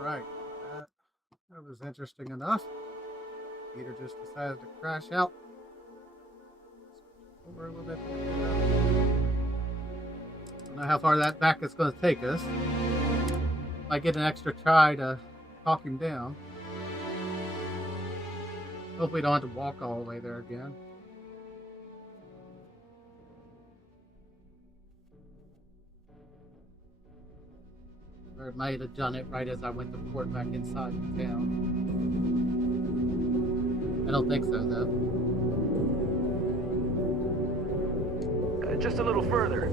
Alright. That was interesting enough. Peter just decided to crash out. Over a little bit. Don't know how far that back is going to take us. Might get an extra try to talk him down. Hope we don't have to walk all the way there again. Or it might have done it right as I went to port back inside the town. I don't think so, though. Just a little further.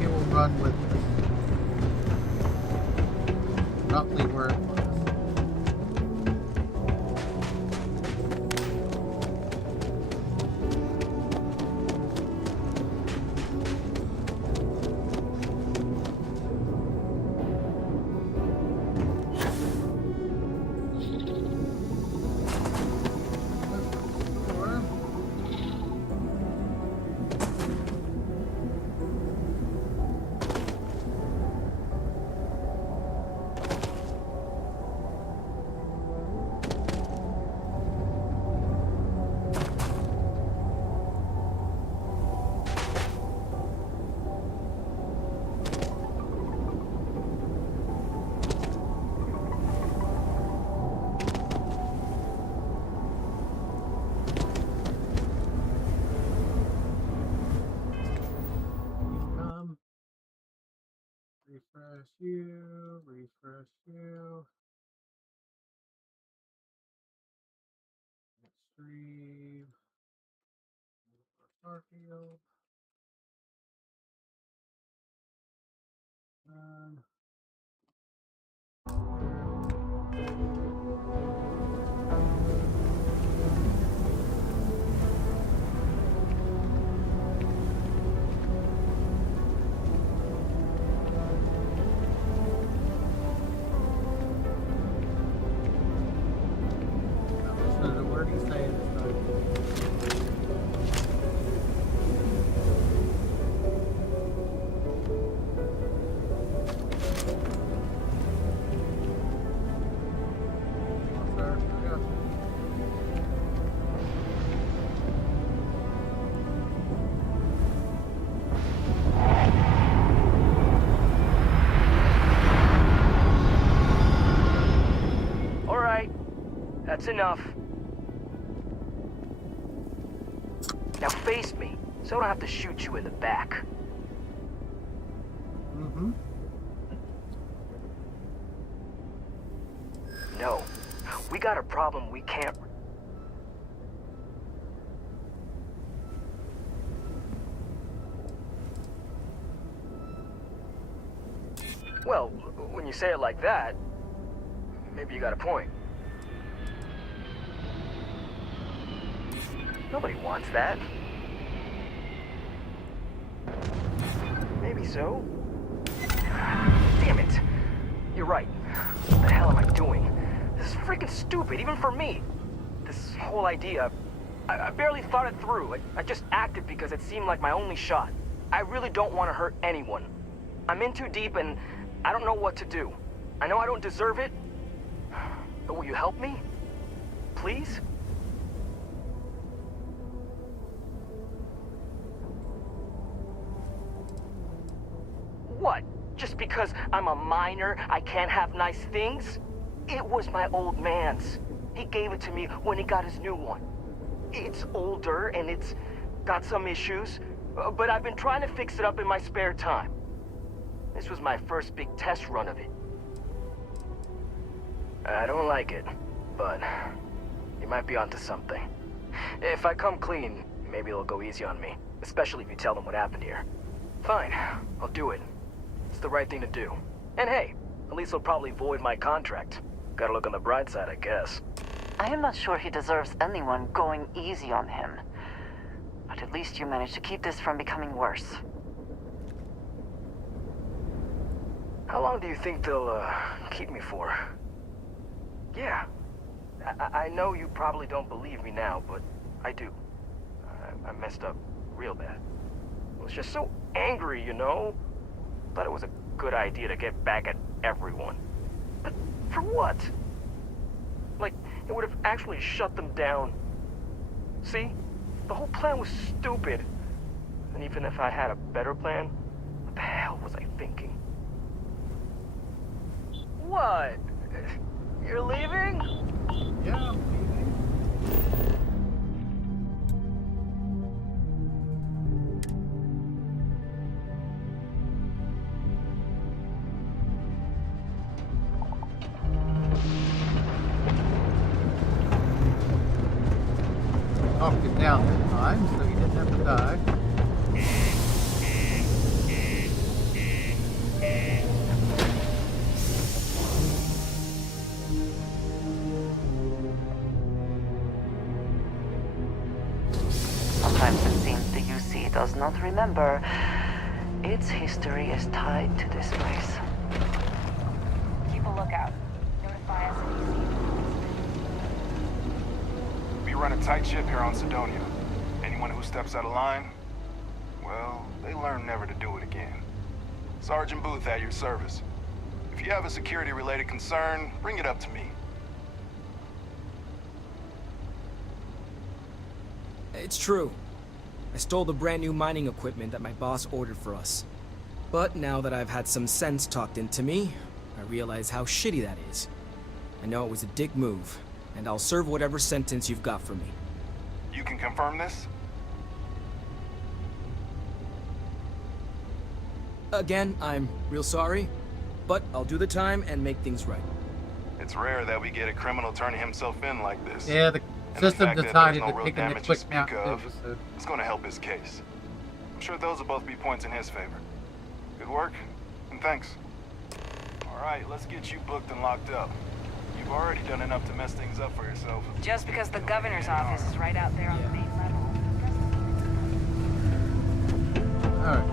He will run with us. Roughly where it was. Refresh you. Stream. Starfield. That's enough. Now face me, so I don't have to shoot you in the back. Mm-hmm. No, we got a problem we can't... Well, when you say it like that, maybe you got a point. Nobody wants that. Maybe so. Damn it. You're right. What the hell am I doing? This is freaking stupid, even for me. This whole idea, I barely thought it through. I just acted because it seemed like my only shot. I really don't want to hurt anyone. I'm in too deep and I don't know what to do. I know I don't deserve it, but will you help me? Please? What? Just because I'm a minor, I can't have nice things? It was my old man's. He gave it to me when he got his new one. It's older and it's got some issues, but I've been trying to fix it up in my spare time. This was my first big test run of it. I don't like it, but you might be onto something. If I come clean, maybe they'll go easy on me, especially if you tell them what happened here. Fine, I'll do it. It's the right thing to do. And hey, at least they'll probably void my contract. Gotta look on the bright side, I guess. I am not sure he deserves anyone going easy on him. But at least you managed to keep this from becoming worse. How long do you think they'll, keep me for? Yeah. I know you probably don't believe me now, but I do. I messed up real bad. I was just so angry, you know? Thought it was a good idea to get back at everyone. But for what? Like, it would have actually shut them down. See? The whole plan was stupid. And even if I had a better plan, what the hell was I thinking? What? You're leaving? Yeah, I'm leaving. Talked it down that time, so he didn't have to die. Sometimes it seems the UC does not remember. Its history is tied to this place. Keep a lookout. Notify us if you see anything. We run a tight ship here on Sidonia. Anyone who steps out of line, well, they learn never to do it again. Sergeant Booth at your service. If you have a security-related concern, bring it up to me. It's true. I stole the brand new mining equipment that my boss ordered for us. But now that I've had some sense talked into me, I realize how shitty that is. I know it was a dick move, and I'll serve whatever sentence you've got for me. You can confirm this? Again, I'm real sorry, but I'll do the time and make things right. It's rare that we get a criminal turning himself in like this. Yeah, the And the system fact that decided there's to no real take a damage to quick speak nap of, too, so it's going to help his case. I'm sure those will both be points in his favor. Good work, and thanks. All right, let's get you booked and locked up. You've already done enough to mess things up for yourself. Just because the governor's office is right out there on the main level. alright.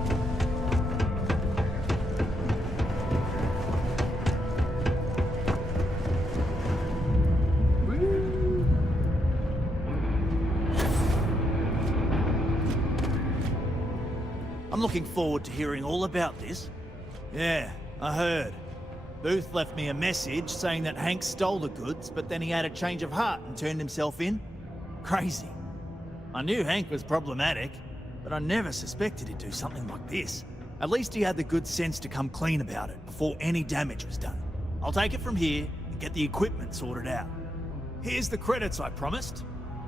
I'm looking forward to hearing all about this. Yeah, I heard. Booth left me a message saying that Hank stole the goods, but then he had a change of heart and turned himself in. Crazy. I knew Hank was problematic, but I never suspected he'd do something like this. At least he had the good sense to come clean about it before any damage was done. I'll take it from here and get the equipment sorted out. Here's the credits I promised.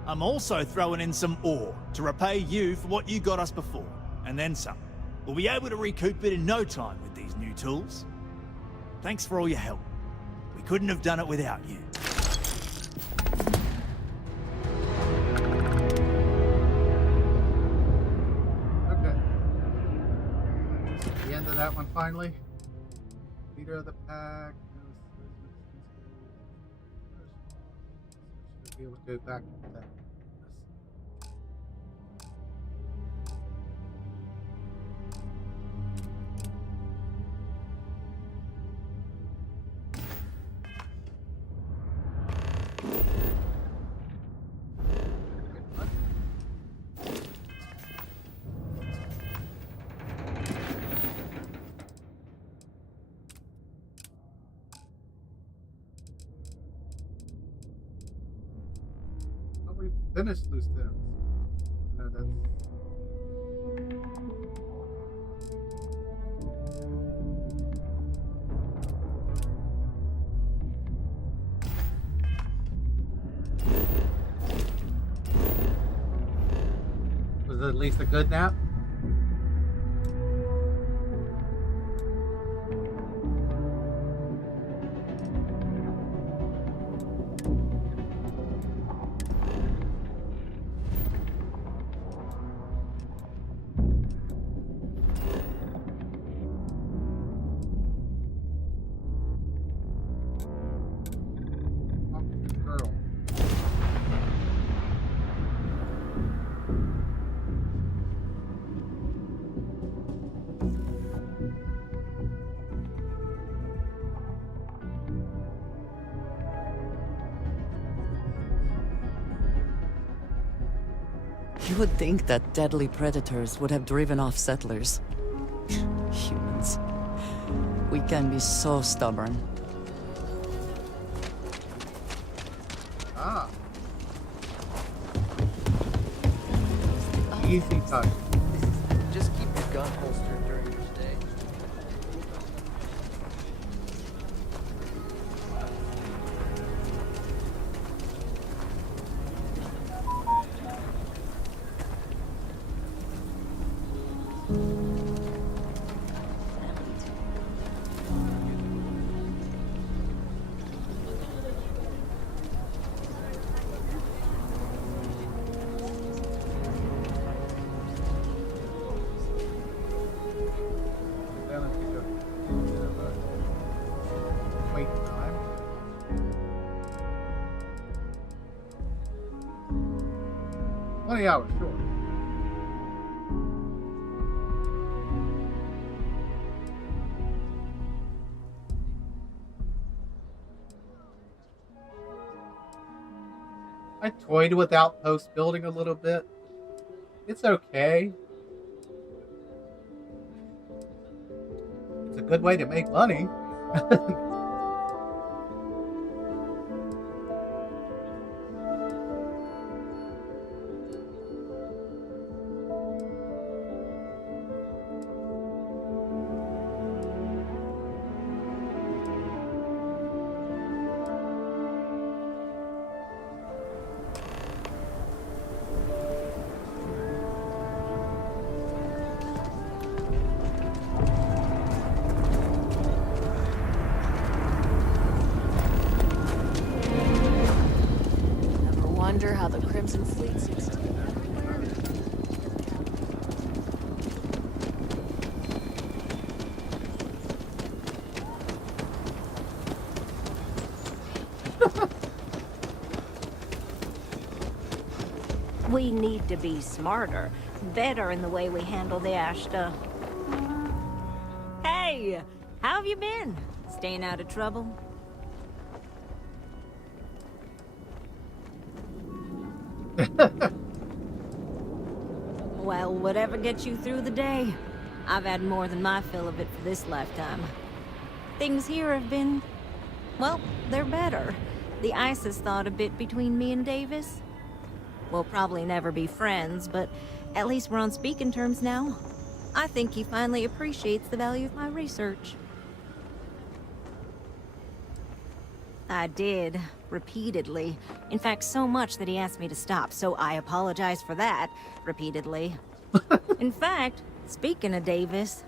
I'm also throwing in some ore to repay you for what you got us before, and then some. We'll be able to recoup it in no time with these new tools. Thanks for all your help. We couldn't have done it without you. Okay. The end of that one finally. Leader of the pack. Should be able to go back to that. We finished loose ends. No, that's. Was it at least a good nap? Girl. You would think that deadly predators would have driven off settlers. Humans. We can be so stubborn. Ah. Easy touch. Just keep your gun holstered during your stay. Then I think of wait time. $20, sure. I toyed with outpost building a little bit. It's okay. It's a good way to make money. Ever wonder how the Crimson Fleet succeeded? We need to be smarter, better in the way we handle the Ashta. Hey, how have you been? Staying out of trouble? Well, whatever gets you through the day. I've had more than my fill of it for this lifetime. Things here have been... well, they're better. The ISIS thought a bit between me and Davis. We'll probably never be friends, but at least we're on speaking terms now. I think he finally appreciates the value of my research. I did, repeatedly. In fact, so much that he asked me to stop, so I apologize for that, repeatedly. In fact, speaking of Davis,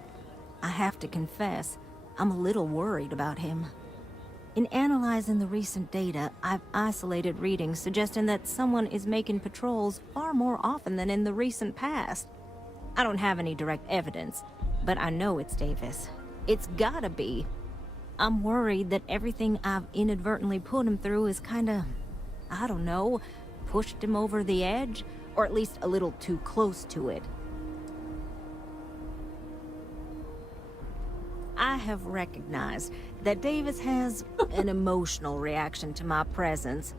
I have to confess, I'm a little worried about him. In analyzing the recent data, I've isolated readings suggesting that someone is making patrols far more often than in the recent past. I don't have any direct evidence, but I know it's Davis. It's gotta be. I'm worried that everything I've inadvertently put him through is kinda, I don't know, pushed him over the edge, or at least a little too close to it. I have recognized that Davis has an emotional reaction to my presence.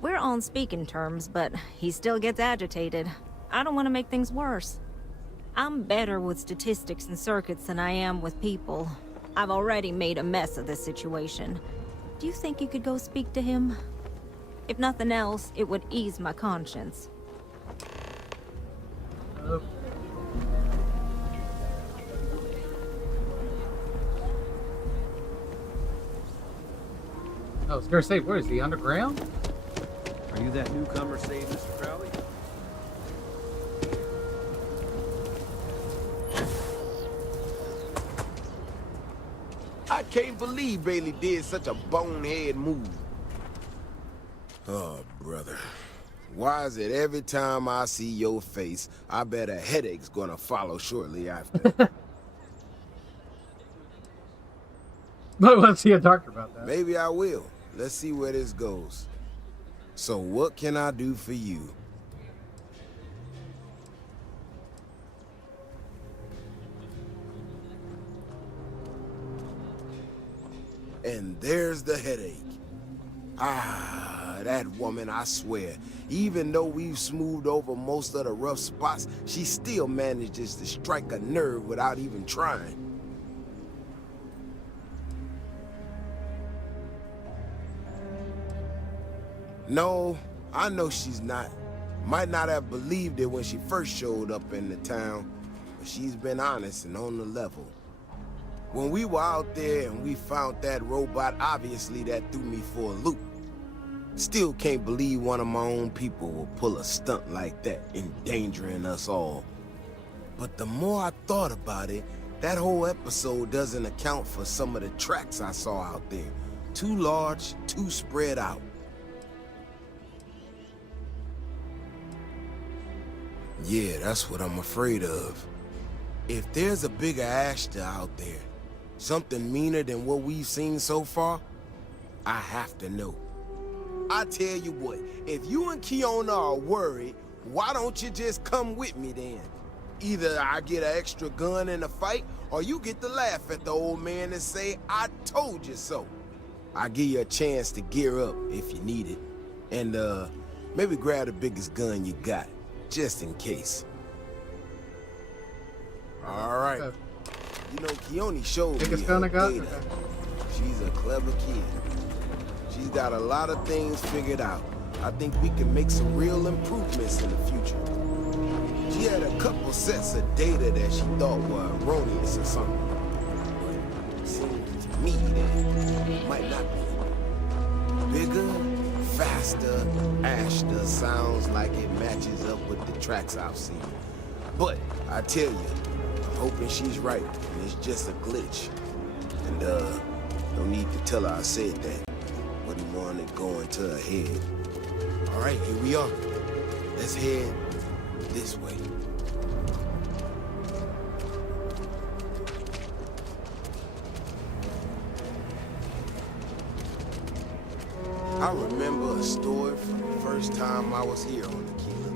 We're on speaking terms, but he still gets agitated. I don't want to make things worse. I'm better with statistics and circuits than I am with people. I've already made a mess of this situation. Do you think you could go speak to him? If nothing else, it would ease my conscience. I was gonna say, where is he, underground? Are you that newcomer saved, Mr. Crowley? I can't believe Bailey did such a bonehead move. Oh, brother. Why is it every time I see your face, I bet a headache's gonna follow shortly after? Might want to see a doctor about that. Maybe I will. Let's see where this goes. So what can I do for you? And there's the headache. Ah. That woman, I swear, even though we've smoothed over most of the rough spots, she still manages to strike a nerve without even trying. No, I know she's not. Might not have believed it when she first showed up in the town, but she's been honest and on the level. When we were out there and we found that robot, obviously that threw me for a loop. Still can't believe one of my own people will pull a stunt like that, endangering us all. But the more I thought about it, that whole episode doesn't account for some of the tracks I saw out there. Too large, too spread out. Yeah, that's what I'm afraid of. If there's a bigger Ashta out there, something meaner than what we've seen so far, I have to know. I tell you what, if you and Kiona are worried, why don't you just come with me then? Either I get an extra gun in the fight, or you get to laugh at the old man and say, I told you so. I'll give you a chance to gear up if you need it. And maybe grab the biggest gun you got, just in case. All right. You know, Keone showed me her data. She's a clever kid. She's got a lot of things figured out. I think we can make some real improvements in the future. She had a couple sets of data that she thought were erroneous or something. But it seems to me that it might not be. Bigger, faster, Ashta sounds like it matches up with the tracks I've seen. But I tell you, I'm hoping she's right and it's just a glitch. And no need to tell her I said that. Wouldn't want it going to her head. All right, here we are. Let's head this way. I remember a story from the first time I was here on the Kilo.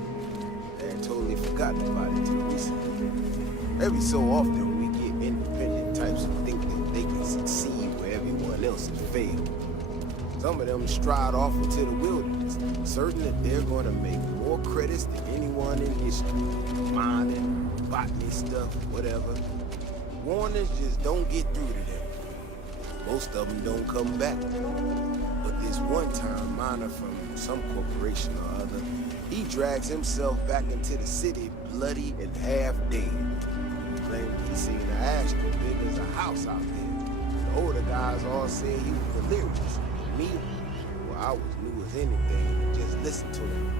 I had totally forgotten about it till recently. Every so often, we get independent types who think that they can succeed where everyone else has failed. Some of them stride off into the wilderness, certain that they're going to make more credits than anyone in history. Mining, botany stuff, whatever. Warnings just don't get through to them. Most of them don't come back. But this one time, miner from some corporation or other, he drags himself back into the city bloody and half dead. Claimed he seen an ash as big as a house out there. The older guys all said he was delirious. Me, well, I was new as anything and just listened to him.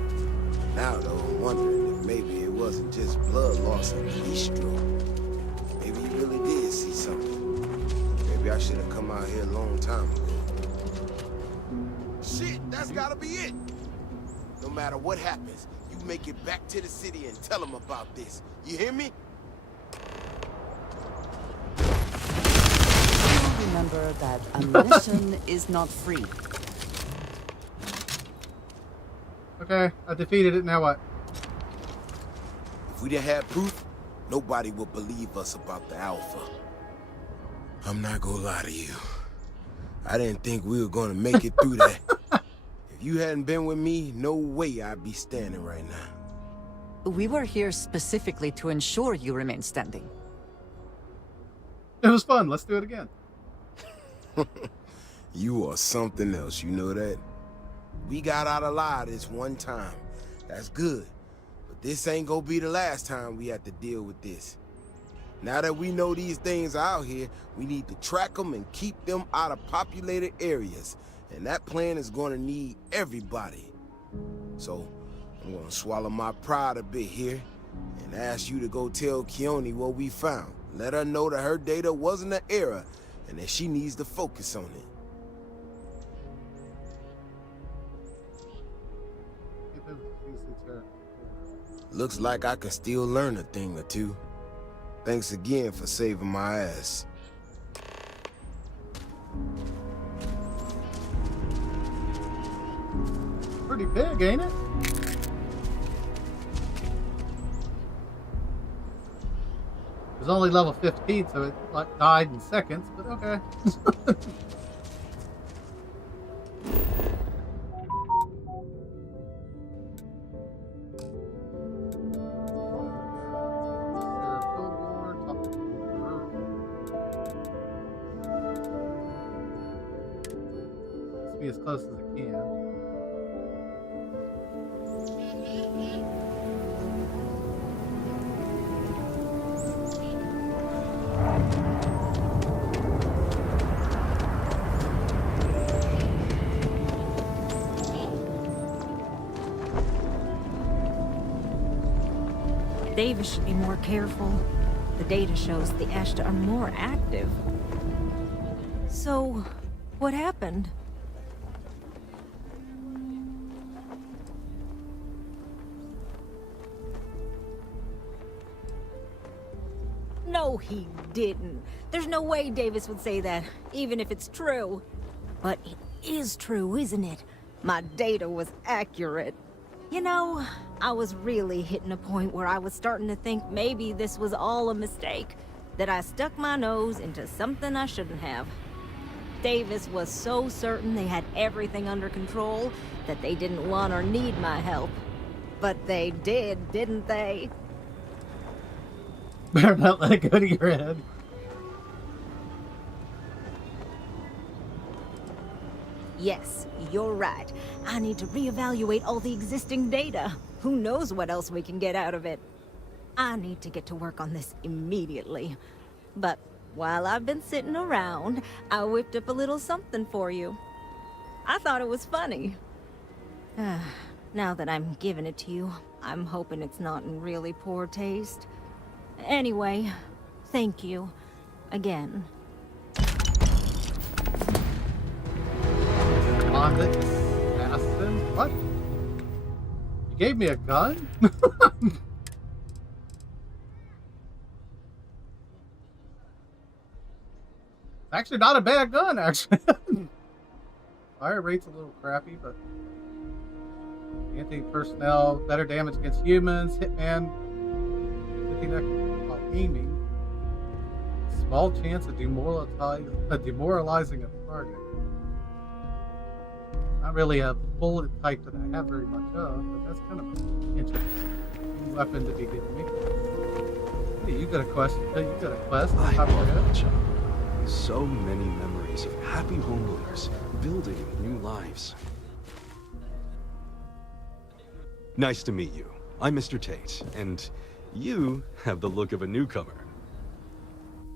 Now, though, I'm wondering if maybe it wasn't just blood loss and heat stroke. Maybe he really did see something. Maybe I should have come out here a long time ago. Shit, that's gotta be it. No matter what happens, you make it back to the city and tell them about this. You hear me? Remember that ammunition is not free. Okay, I defeated it, now what? If we didn't have proof, nobody would believe us about the Alpha. I'm not gonna lie to you. I didn't think we were gonna make it through that. If you hadn't been with me, no way I'd be standing right now. We were here specifically to ensure you remain standing. It was fun, let's do it again. You are something else, you know that? We got out alive this one time. That's good. But this ain't gonna be the last time we have to deal with this. Now that we know these things are out here, we need to track them and keep them out of populated areas. And that plan is gonna need everybody. So, I'm gonna swallow my pride a bit here and ask you to go tell Keone what we found. Let her know that her data wasn't an error and that she needs to focus on it. Looks like I can still learn a thing or two. Thanks again for saving my ass. Pretty big, ain't it? It was only level 15, so it like died in seconds, but okay. me as close as it can. Davis should be more careful. The data shows the Ashta are more active. So, what happened? No, he didn't. There's no way Davis would say that, even if it's true. But it is true, isn't it? My data was accurate. You know, I was really hitting a point where I was starting to think maybe this was all a mistake. That I stuck my nose into something I shouldn't have. Davis was so certain they had everything under control that they didn't want or need my help. But they did, didn't they? Better not let it go to your head. Yes, you're right. I need to reevaluate all the existing data. Who knows what else we can get out of it? I need to get to work on this immediately. But while I've been sitting around, I whipped up a little something for you. I thought it was funny. Now that I'm giving it to you, I'm hoping it's not in really poor taste. Anyway, thank you. Again. Deposit assassin? What? You gave me a gun? Actually, not a bad gun, actually. Fire rate's a little crappy, but anti-personnel, better damage against humans, hitman, 50 while aiming, small chance of demoralizing a target. Not really a bullet type that I have very much of, but that's kind of an interesting weapon to be giving me. Hey, you got a quest? You got a quest? I love that job. So many memories of happy homeowners building new lives. Nice to meet you. I'm Mr. Tate, and you have the look of a newcomer.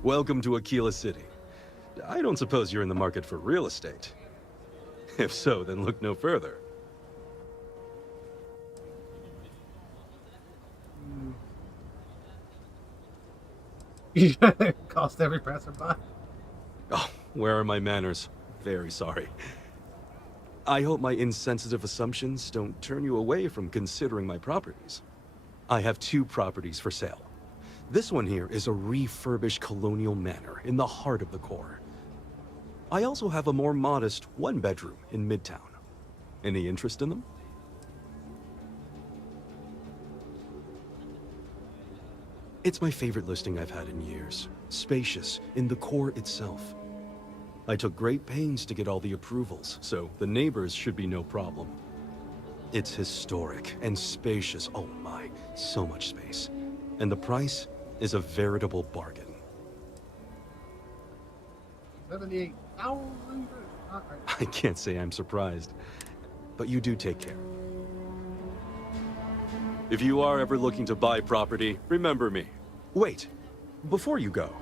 Welcome to Aquila City. I don't suppose you're in the market for real estate. If so, then look no further. Cost every passerby. Oh, where are my manners? Very sorry. I hope my insensitive assumptions don't turn you away from considering my properties. I have 2 properties for sale. This one here is a refurbished colonial manor in the heart of the core. I also have a more modest 1-bedroom in Midtown. Any interest in them? It's my favorite listing I've had in years. Spacious in the core itself. I took great pains to get all the approvals, so the neighbors should be no problem. It's historic and spacious. Oh my, so much space. And the price is a veritable bargain. 78,000. I can't say I'm surprised, but you do take care. If you are ever looking to buy property, remember me. Wait, before you go,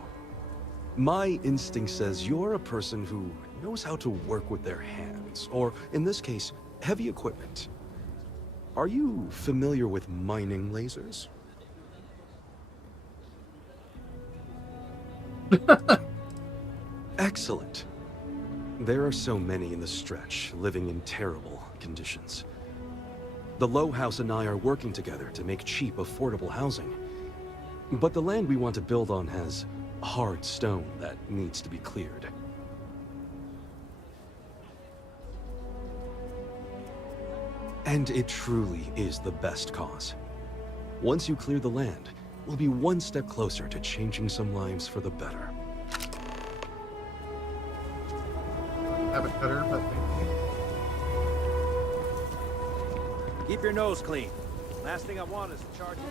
my instinct says you're a person who knows how to work with their hands, or in this case, heavy equipment. Are you familiar with mining lasers? Excellent. There are so many in the stretch, living in terrible conditions. The Low House and I are working together to make cheap, affordable housing. But the land we want to build on has hard stone that needs to be cleared. And it truly is the best cause. Once you clear the land, we'll be one step closer to changing some lives for the better. Have a cutter, but thank you. Keep your nose clean. Last thing I want is to charge you.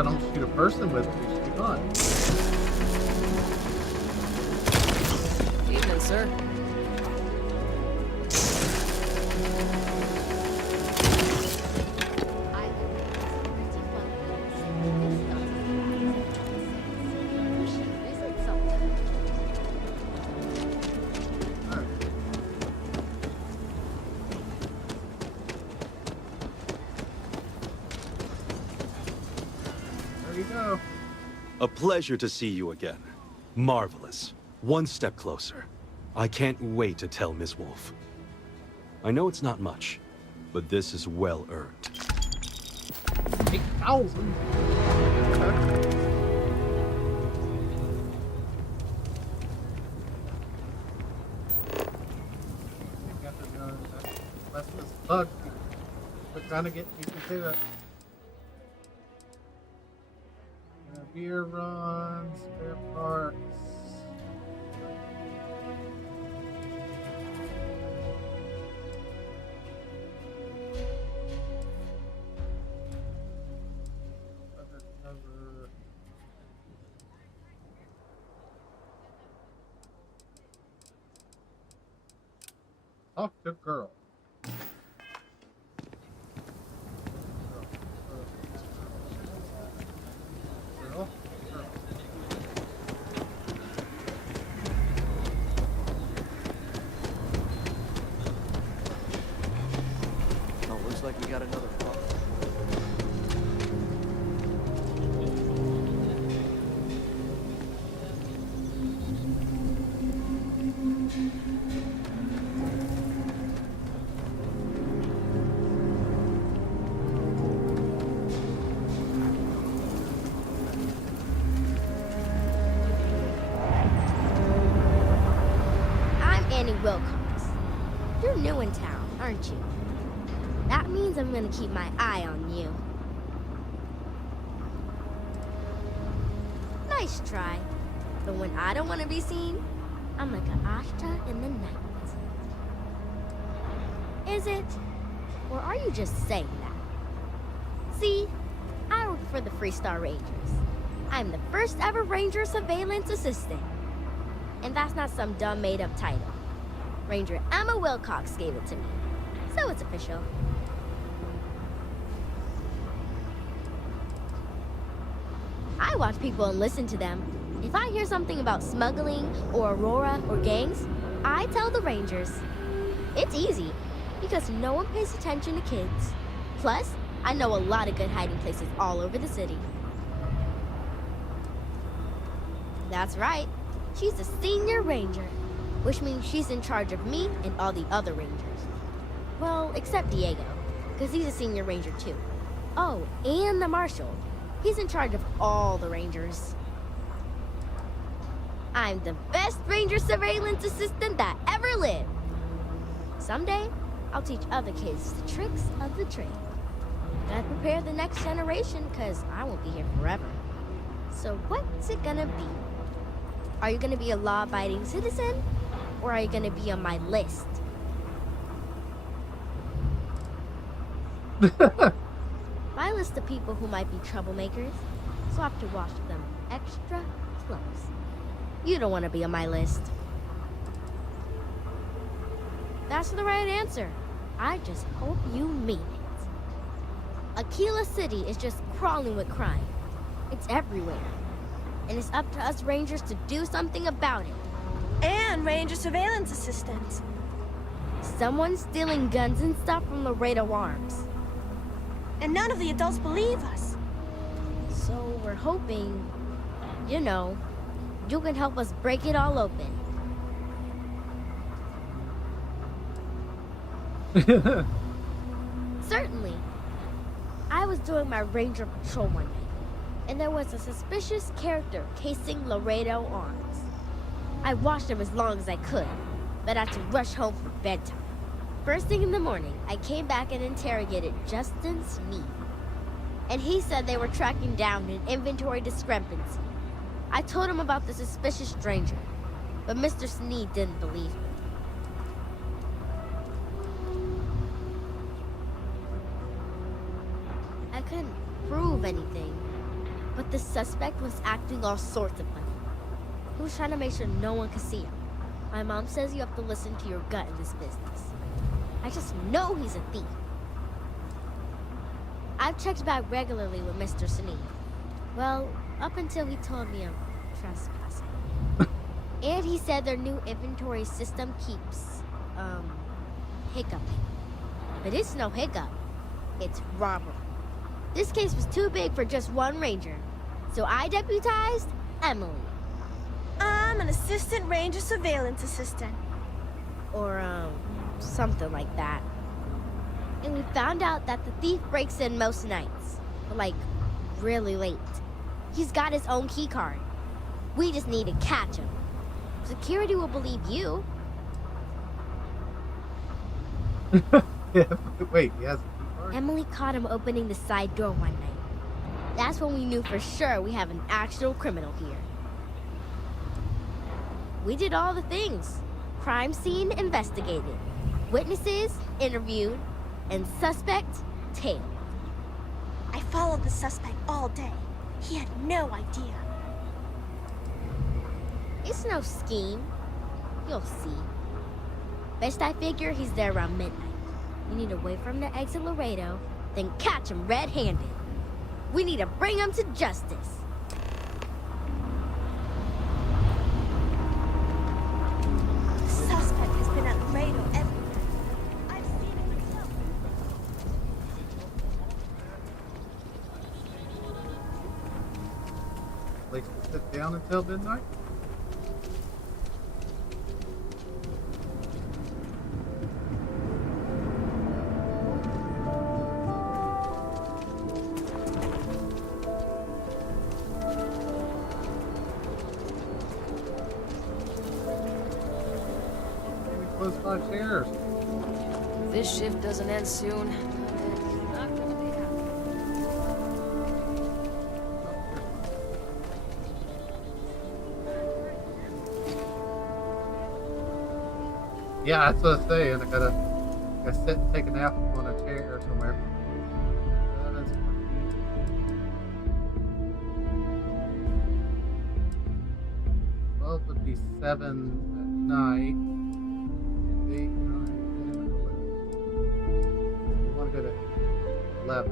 I don't shoot a person with it, they shoot a gun. Evening, sir. There you go. A pleasure to see you again. Marvelous. One step closer. I can't wait to tell Miss Wolf. I know it's not much, but this is well earned. 8,000. That's the bug. We're trying to get people to it. Beer runs, spare parts. Undercover. Talk to girl. Oh, looks like we got another fuck. I'm Annie Wilcox. You're new in town, aren't you? That means I'm gonna keep my eye on you. Nice try. But when I don't want to be seen, I'm like an Ashta in the night. Is it? Or are you just saying that? See, I work for the Freestar Rangers. I'm the first ever Ranger Surveillance Assistant. And that's not some dumb made-up title. Ranger Emma Wilcox gave it to me. So it's official. I watch people and listen to them. If I hear something about smuggling or Aurora or gangs, I tell the Rangers. It's easy, because no one pays attention to kids. Plus, I know a lot of good hiding places all over the city. That's right. She's a senior ranger, which means she's in charge of me and all the other rangers. Well, except Diego, because he's a senior ranger too. Oh, and the marshal. He's in charge of all the rangers. I'm the best ranger surveillance assistant that ever lived. Someday, I'll teach other kids the tricks of the trade. Gotta prepare the next generation, because I won't be here forever. So what's it gonna be? Are you gonna be a law-abiding citizen? Or are you gonna be on my list? My list of people who might be troublemakers, so I have to watch them extra close. You don't want to be on my list. That's the right answer. I just hope you mean it. Aquila City is just crawling with crime. It's everywhere. And it's up to us Rangers to do something about it. And Ranger Surveillance Assistants. Someone's stealing guns and stuff from Laredo Arms. And none of the adults believe us. So we're hoping, you know, you can help us break it all open. Certainly. I was doing my ranger patrol one night, and there was a suspicious character casing Laredo Arms. I watched him as long as I could, but I had to rush home for bedtime. First thing in the morning, I came back and interrogated Justin Sneed. And he said they were tracking down an inventory discrepancy. I told him about the suspicious stranger, but Mr. Sneed didn't believe me. I couldn't prove anything. But the suspect was acting all sorts of funny. He was trying to make sure no one could see him. My mom says you have to listen to your gut in this business. I just know he's a thief. I've checked back regularly with Mr. Sneed. Well, up until he told me I'm trespassing. And he said their new inventory system keeps, hiccuping. But it's no hiccup. It's robbery. This case was too big for just one ranger. So I deputized Emily. I'm an assistant ranger surveillance assistant. Or, something like that. And we found out that the thief breaks in most nights. But, like, really late. He's got his own key card. We just need to catch him. Security will believe you. Yeah, wait, he has a key card? Emily caught him opening the side door one night. That's when we knew for sure we have an actual criminal here. We did all the things. Crime scene investigated. Witnesses interviewed. And suspect tailed. I followed the suspect all day. He had no idea. It's no scheme. You'll see. Best I figure he's there around midnight. We need to wait for him to exit Laredo, then catch him red-handed. We need to bring him to justice. The suspect has been at Laredo everywhere. I've seen it myself. Place to sit down until midnight? Close 5 chairs. If this shift doesn't end soon, it's not gonna be happening. Yeah, that's what I was saying. I gotta sit and take a nap on a chair or somewhere. That's fine. 12 would be 7 at night. 8, 9, 10, 11. We want to go to 11.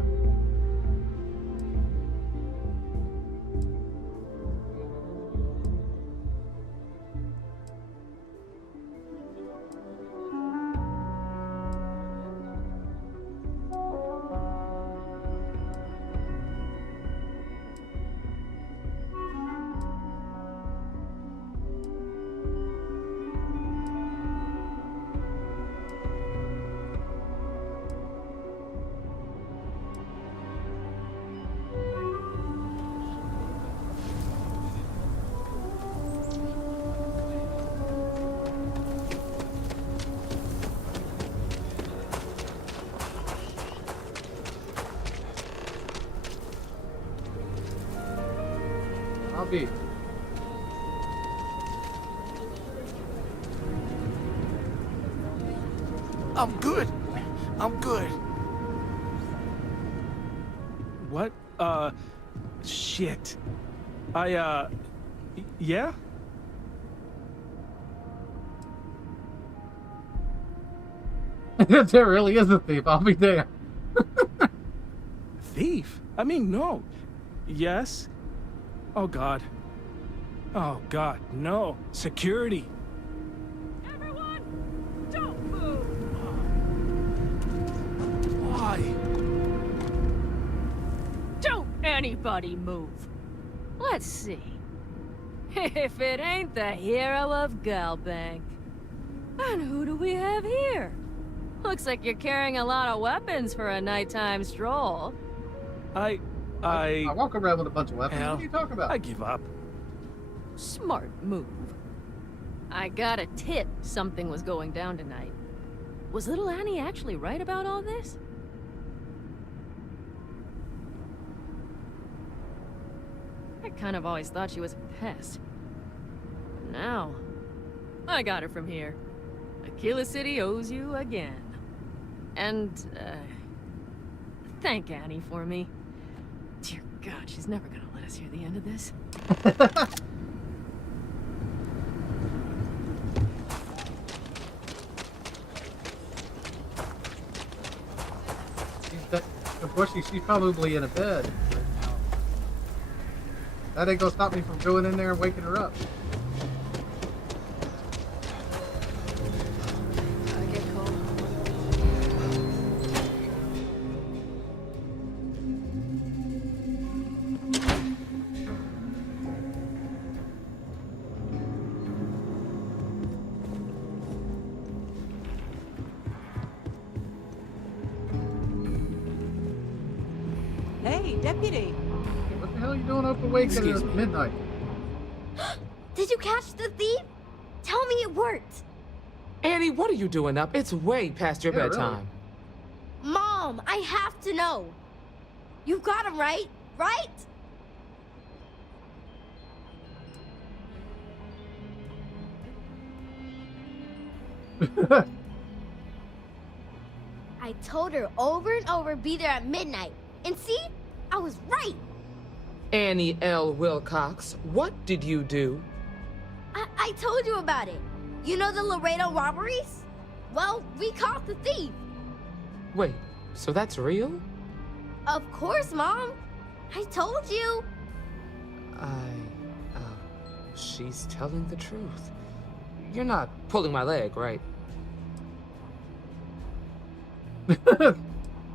I'll be. I'm good. I'm good. What? Shit. Yeah? There really is a thief. I'll be there. Thief? I mean, no. Yes? Oh, God. Oh, God, no. Security. Everyone, don't move! Why? Don't anybody move. Let's see. If it ain't the hero of Galbank. And who do we have here? Looks like you're carrying a lot of weapons for a nighttime stroll. I walk around with a bunch of weapons. Hell, What are you talking about? I give up. Smart move. I got a tip something was going down tonight. Was little Annie actually right about all this? I kind of always thought she was a pest. But now, I got her from here. Aquila City owes you again. And, thank Annie for me. Dear God, she's never gonna let us hear the end of this. Unfortunately, she's probably in a bed right now. That ain't gonna stop me from going in there and waking her up. I get cold. Hey, deputy. What the hell are you doing up awake at midnight? Did you catch the thief? Tell me it worked. Annie, what are you doing up? It's way past your bedtime. Really? Mom, I have to know. You got him right? Right? I told her over and over be there at midnight. And see? I was right. Annie L. Wilcox, what did you do? I told you about it. You know the Laredo robberies? Well, we caught the thief. Wait, so that's real? Of course, Mom. I told you. She's telling the truth. You're not pulling my leg, right? As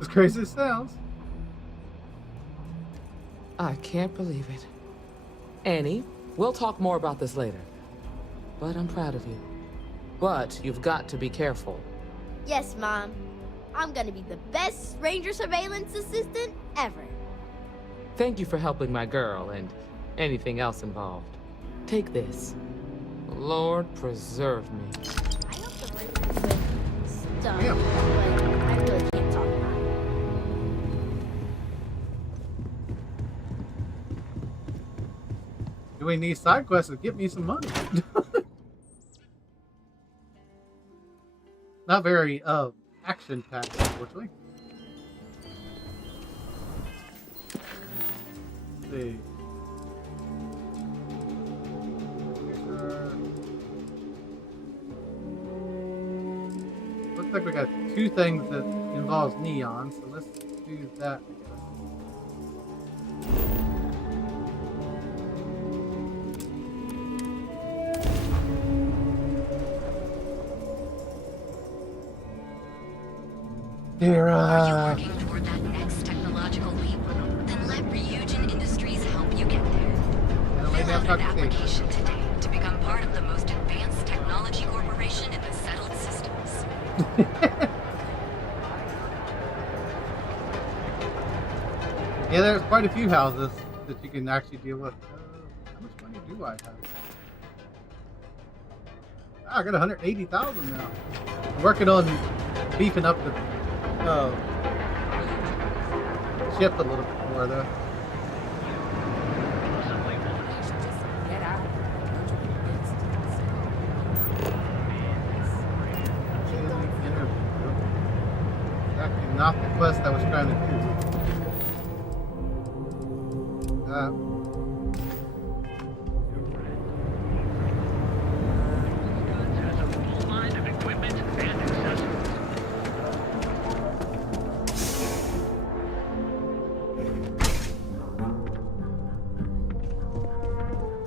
crazy as it sounds. I can't believe it. Annie, we'll talk more about this later. But I'm proud of you. But you've got to be careful. Yes, Mom. I'm gonna be the best ranger surveillance assistant ever. Thank you for helping my girl and anything else involved. Take this. Lord preserve me. I hope the rangers with stuff, but I really can't talk about it. Doing these side quests to get me some money. Not very action-packed, unfortunately. Let's see. Looks like we got two things that involves neon, so let's do that, I guess. Are you working toward that next technological leap? Then let Ryujin Industries help you get there. Fill out an application today to become part of the most advanced technology corporation in the settled systems. Yeah, there's quite a few houses that you can actually deal with. How much money do I have? I got 180,000 now. I'm working on beefing up the ship a little bit more, though. Actually, not the quest I was trying to do.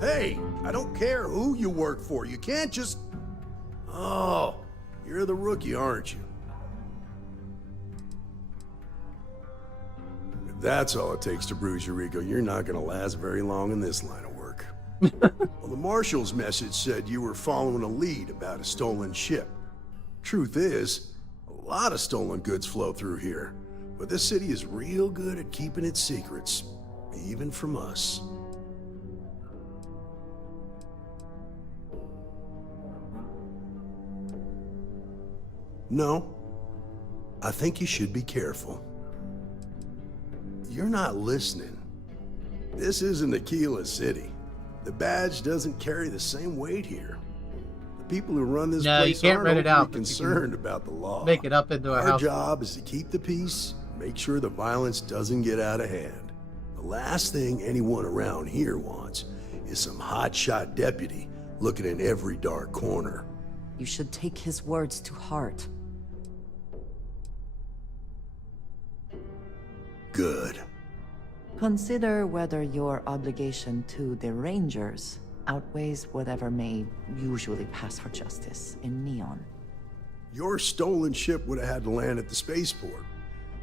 Hey, I don't care who you work for. You can't just... Oh, you're the rookie, aren't you? If that's all it takes to bruise your ego, you're not gonna last very long in this line of work. Well, the marshal's message said you were following a lead about a stolen ship. Truth is, a lot of stolen goods flow through here, but this city is real good at keeping its secrets, even from us. No, I think you should be careful. You're not listening. This isn't Aquila City. The badge doesn't carry the same weight here. The people who run this place you can't rent aren't it out, overly concerned about the law. Make it up into a Our house. job is to keep the peace, make sure the violence doesn't get out of hand. The last thing anyone around here wants is some hotshot deputy looking in every dark corner. You should take his words to heart. Good. Consider whether your obligation to the Rangers outweighs whatever may usually pass for justice in Neon. Your stolen ship would have had to land at the spaceport.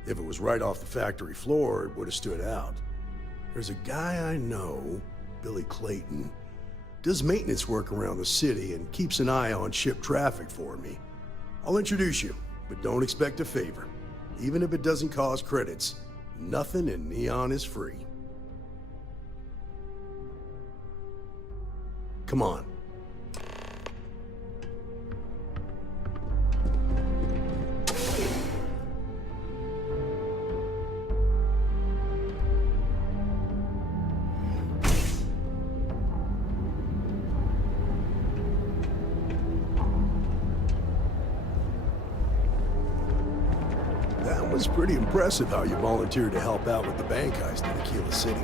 If it was right off the factory floor, it would have stood out. There's a guy I know, Billy Clayton, does maintenance work around the city and keeps an eye on ship traffic for me. I'll introduce you, but don't expect a favor. Even if it doesn't cost credits, nothing in Neon is free. Come on. That was pretty impressive how you volunteered to help out with the bank heist in Aquila City.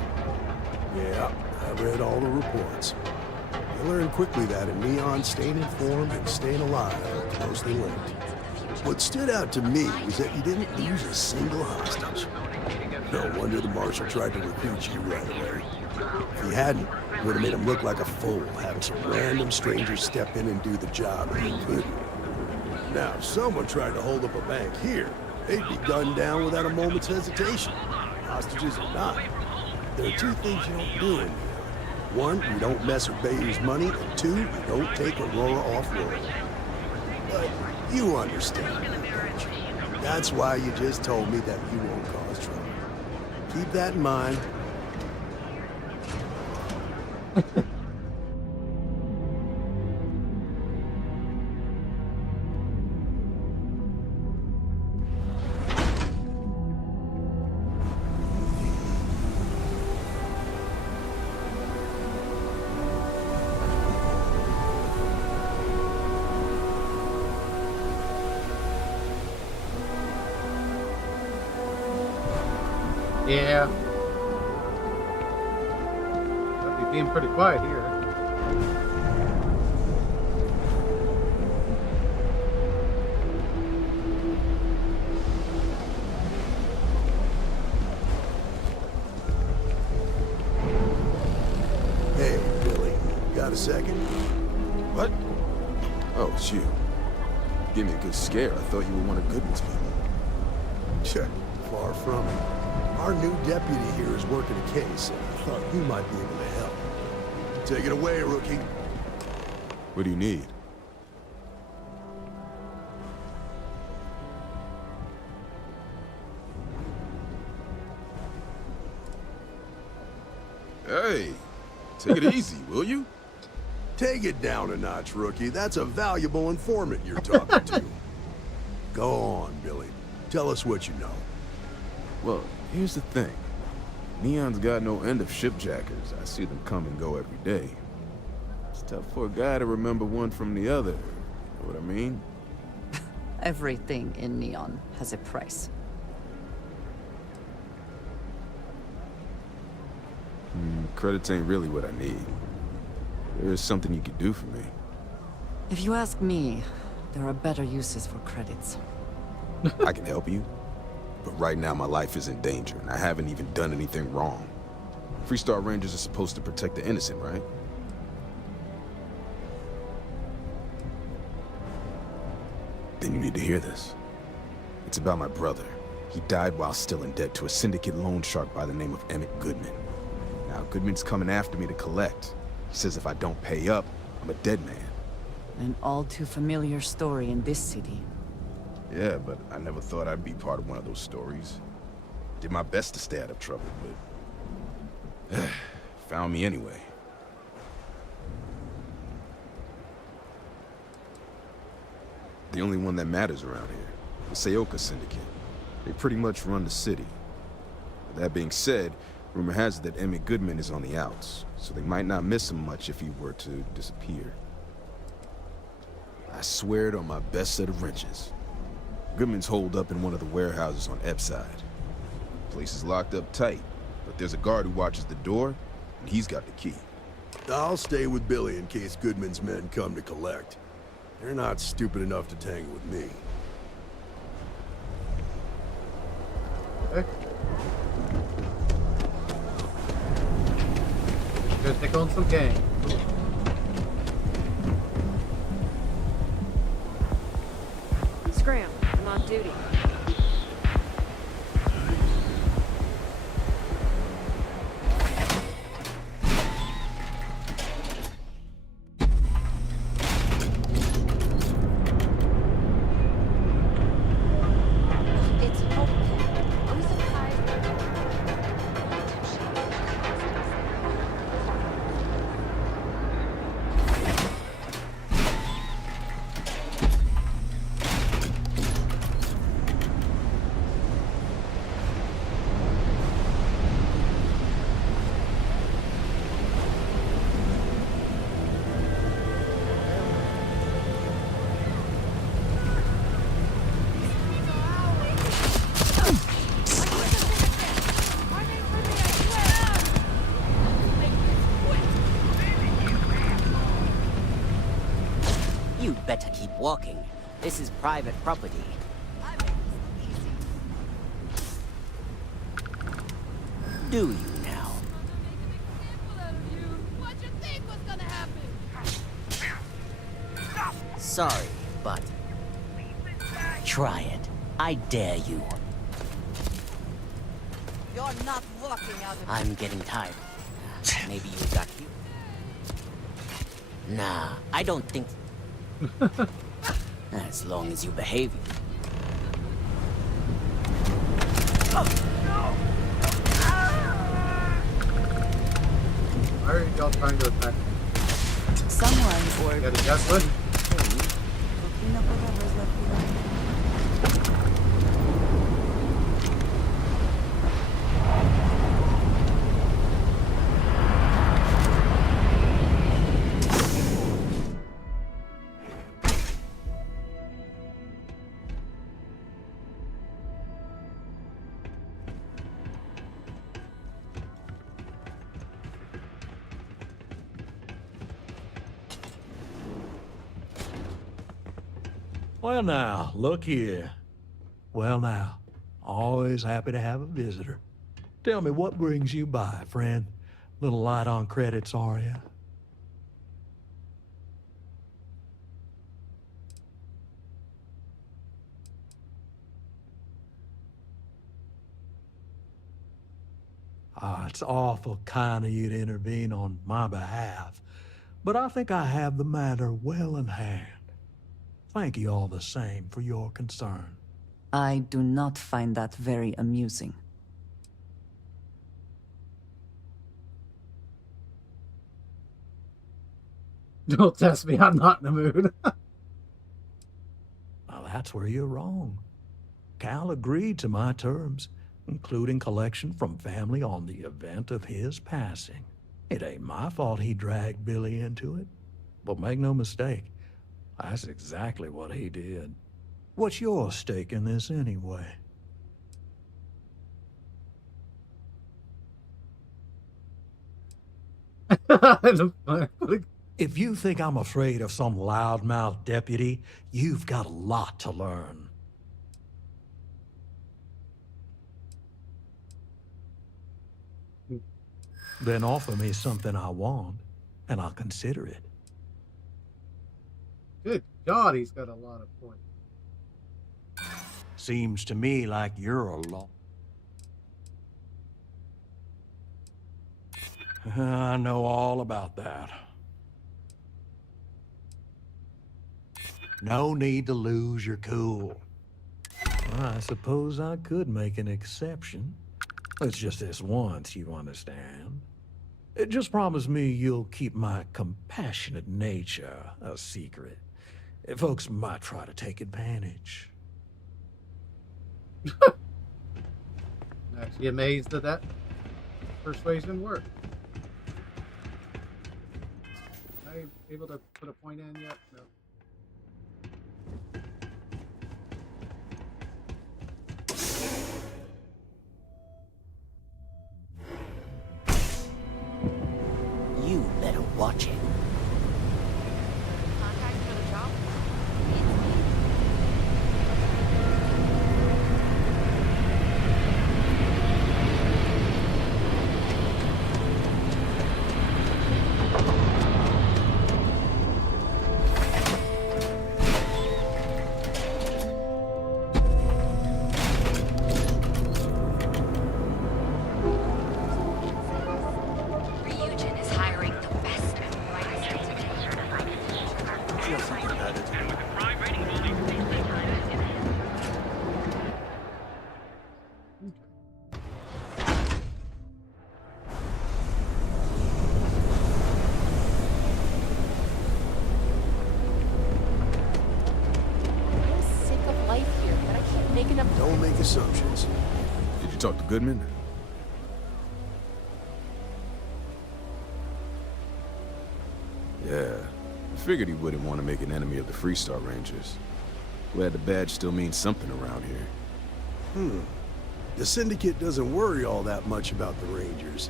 Yeah, I read all the reports. You learned quickly that in Neon, staying informed and staying alive are closely linked. What stood out to me was that you didn't lose a single hostage. No wonder the Marshal tried to recruit you right away. If he hadn't, it would have made him look like a fool, having some random stranger step in and do the job, and he couldn't. Now, if someone tried to hold up a bank here, they'd be gunned down without a moment's hesitation. Hostages or not. There are two things you don't do in here. One, you don't mess with Bayou's money, and two, you don't take Aurora off-road. But you understand that, don't you? That's why you just told me that you won't cause trouble. Keep that in mind. Yeah. I'll be being pretty quiet here. Hey, Billy, got a second? What? Oh, it's you. Give me a good scare. I thought you were one of Goodman's people. Check. Far from it. Our new deputy here is working a case, and I thought you might be able to help. Take it away, rookie. What do you need? Hey, take it easy, will you? Take it down a notch, rookie. That's a valuable informant you're talking to. Go on, Billy. Tell us what you know. Well, here's the thing. Neon's got no end of shipjackers. I see them come and go every day. It's tough for a guy to remember one from the other. Know what I mean? Everything in Neon has a price. Credits ain't really what I need. There is something you could do for me. If you ask me, there are better uses for credits. I can help you, but right now my life is in danger, and I haven't even done anything wrong. Freestar Rangers are supposed to protect the innocent, right? Then you need to hear this. It's about my brother. He died while still in debt to a syndicate loan shark by the name of Emmett Goodman. Now, Goodman's coming after me to collect. He says if I don't pay up, I'm a dead man. An all too familiar story in this city. Yeah, but I never thought I'd be part of one of those stories. Did my best to stay out of trouble, but... found me anyway. The only one that matters around here. The Seoka Syndicate. They pretty much run the city. With that being said, rumor has it that Emmett Goodman is on the outs, so they might not miss him much if he were to disappear. I swear it on my best set of wrenches. Goodman's holed up in one of the warehouses on Epside. Place is locked up tight. but there's a guard who watches the door, and he's got the key. I'll stay with Billy in case Goodman's men come to collect. They're not stupid enough to tangle with me. Okay. Gonna take on some gang. Cool. Scram, I'm on duty. You'd better keep walking. This is private property. Do you now? Sorry, but try it. I dare you. You're not walking out of I'm getting tired. Maybe you got here. Nah, I don't think. As long as you behave. Why are y'all trying to attack me? Someone or... Yeah, the gas list? Clean up whatever's left behind. Well now, look here. Well now, always happy to have a visitor. Tell me, what brings you by, friend? Little light on credits, are you? Ah, it's awful kind of you to intervene on my behalf, but I think I have the matter well in hand. Thank you all the same for your concern. I do not find that very amusing. Don't test me, I'm not in the mood. Well, that's where you're wrong. Cal agreed to my terms, including collection from family on the event of his passing. It ain't my fault he dragged Billy into it. But make no mistake, that's exactly what he did. What's your stake in this anyway? If you think I'm afraid of some loudmouth deputy, you've got a lot to learn. Then offer me something I want, and I'll consider it. Good God, he's got a lot of points. Seems to me like you're a lot. I know all about that. No need to lose your cool. I suppose I could make an exception. It's just this once, you understand. Just promise me you'll keep my compassionate nature a secret. Folks might try to take advantage. I'm actually amazed that that persuasion worked. Am I able to put a point in yet? No. assumptions. Did you talk to Goodman? Yeah, I figured he wouldn't want to make an enemy of the Freestar Rangers. Glad the badge still means something around here. The Syndicate doesn't worry all that much about the Rangers.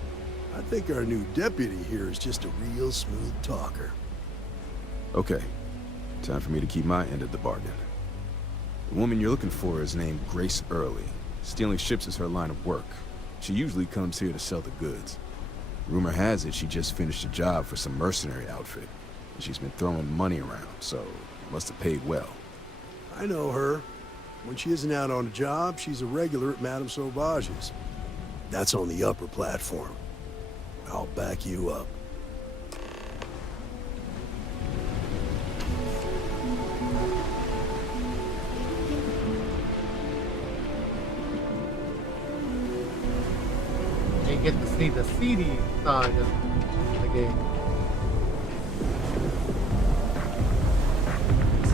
I think our new deputy here is just a real smooth talker. Okay, time for me to keep my end of the bargain. The woman you're looking for is named Grace Early. Stealing ships is her line of work. She usually comes here to sell the goods. Rumor has it she just finished a job for some mercenary outfit. And she's been throwing money around, so must have paid well. I know her. When she isn't out on a job, she's a regular at Madame Sauvage's. That's on the upper platform. I'll back you up. You get to see the seedy side of the game.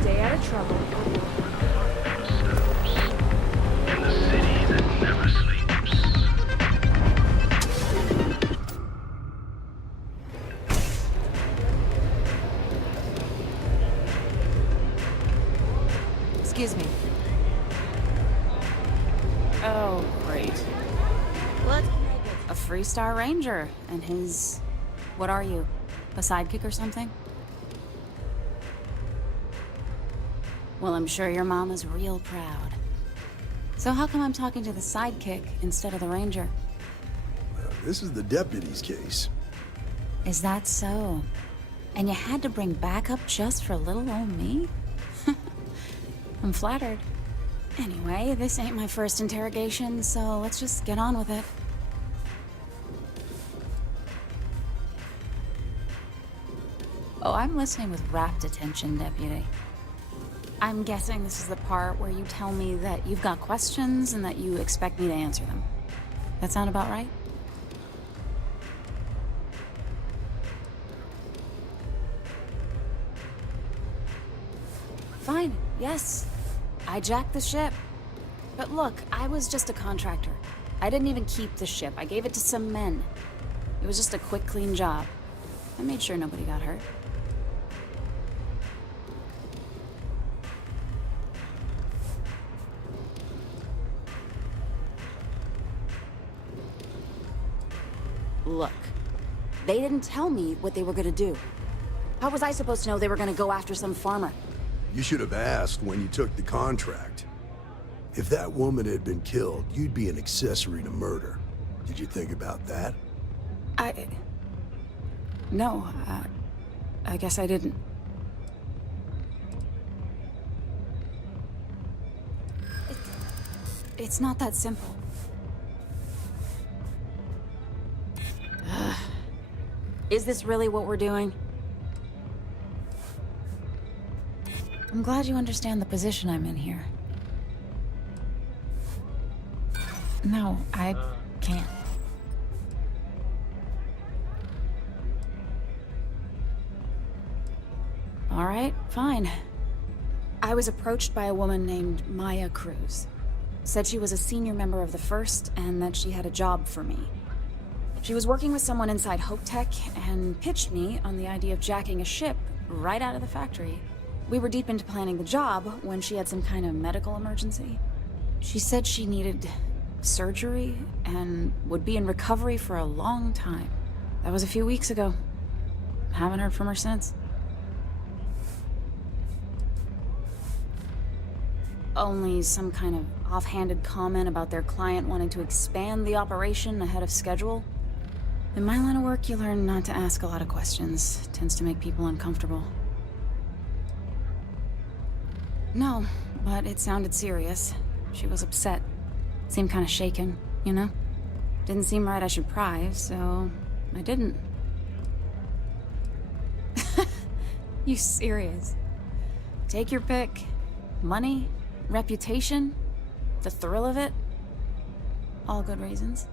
Stay out of trouble. In the city that never sleeps. Excuse me. Oh, great. What? A Freestar Ranger and his... What are you? A sidekick or something? Well, I'm sure your mom is real proud. So how come I'm talking to the sidekick instead of the ranger? This is the deputy's case. Is that so? And you had to bring backup just for little old me? I'm flattered. Anyway, this ain't my first interrogation, so let's just get on with it. Oh, I'm listening with rapt attention, Deputy. I'm guessing this is the part where you tell me that you've got questions and that you expect me to answer them. That sound about right? Fine, yes. I jacked the ship. But look, I was just a contractor. I didn't even keep the ship. I gave it to some men. It was just a quick, clean job. I made sure nobody got hurt. Look, they didn't tell me what they were gonna do. How was I supposed to know they were gonna go after some farmer? You should have asked when you took the contract. If that woman had been killed, you'd be an accessory to murder. Did you think about that? No, I guess I didn't. It's not that simple. Is this really what we're doing? I'm glad you understand the position I'm in here. No, I can't. All right, fine. I was approached by a woman named Maya Cruz. Said she was a senior member of the First and that she had a job for me. She was working with someone inside Hope Tech and pitched me on the idea of jacking a ship right out of the factory. We were deep into planning the job when she had some kind of medical emergency. She said she needed surgery and would be in recovery for a long time. That was a few weeks ago. Haven't heard from her since. Only some kind of offhanded comment about their client wanting to expand the operation ahead of schedule. In my line of work, you learn not to ask a lot of questions. It tends to make people uncomfortable. No, but it sounded serious. She was upset. Seemed kind of shaken, you know? Didn't seem right I should pry, so I didn't. You serious? Take your pick. Money, reputation, the thrill of it. All good reasons.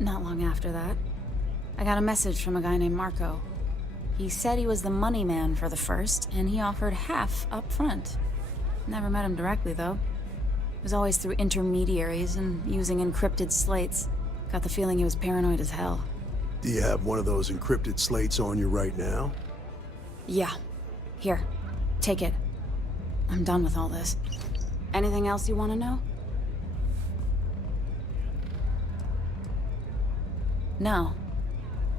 Not long after that, I got a message from a guy named Marco. He said he was the money man for the First, and he offered half up front. Never met him directly, though. It was always through intermediaries and using encrypted slates. Got the feeling he was paranoid as hell. Do you have one of those encrypted slates on you right now? Yeah. Here. Take it. I'm done with all this. Anything else you want to know? No.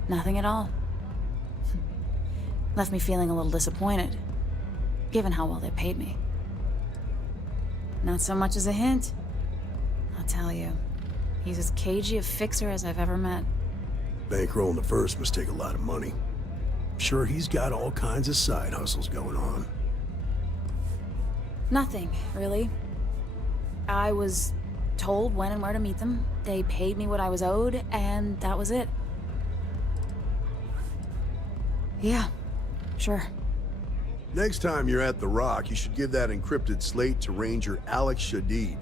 Nothing at all. Left me feeling a little disappointed, given how well they paid me. Not so much as a hint. I'll tell you, he's as cagey a fixer as I've ever met. Bankrolling the first must take a lot of money. I'm sure he's got all kinds of side hustles going on. Nothing, really. I was told when and where to meet them. They paid me what I was owed, and that was it. Yeah, sure. Next time you're at the Rock, you should give that encrypted slate to Ranger Alex Shadid.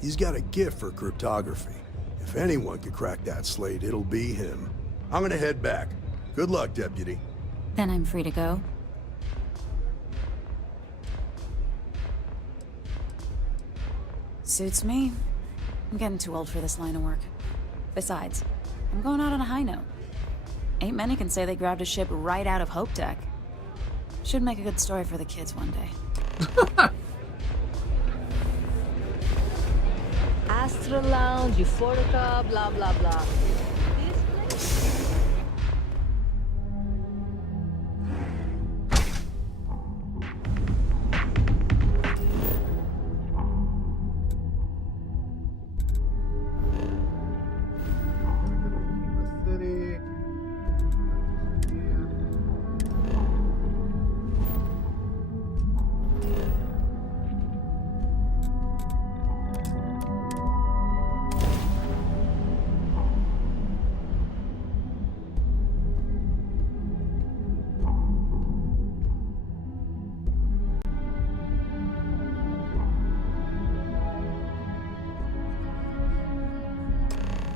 He's got a gift for cryptography. If anyone could crack that slate, it'll be him. I'm gonna head back. Good luck, Deputy. Then I'm free to go. Suits me. I'm getting too old for this line of work. Besides, I'm going out on a high note. Ain't many can say they grabbed a ship right out of Hope Tech. Should make a good story for the kids one day. Astra Lounge, Euphorica, blah blah blah.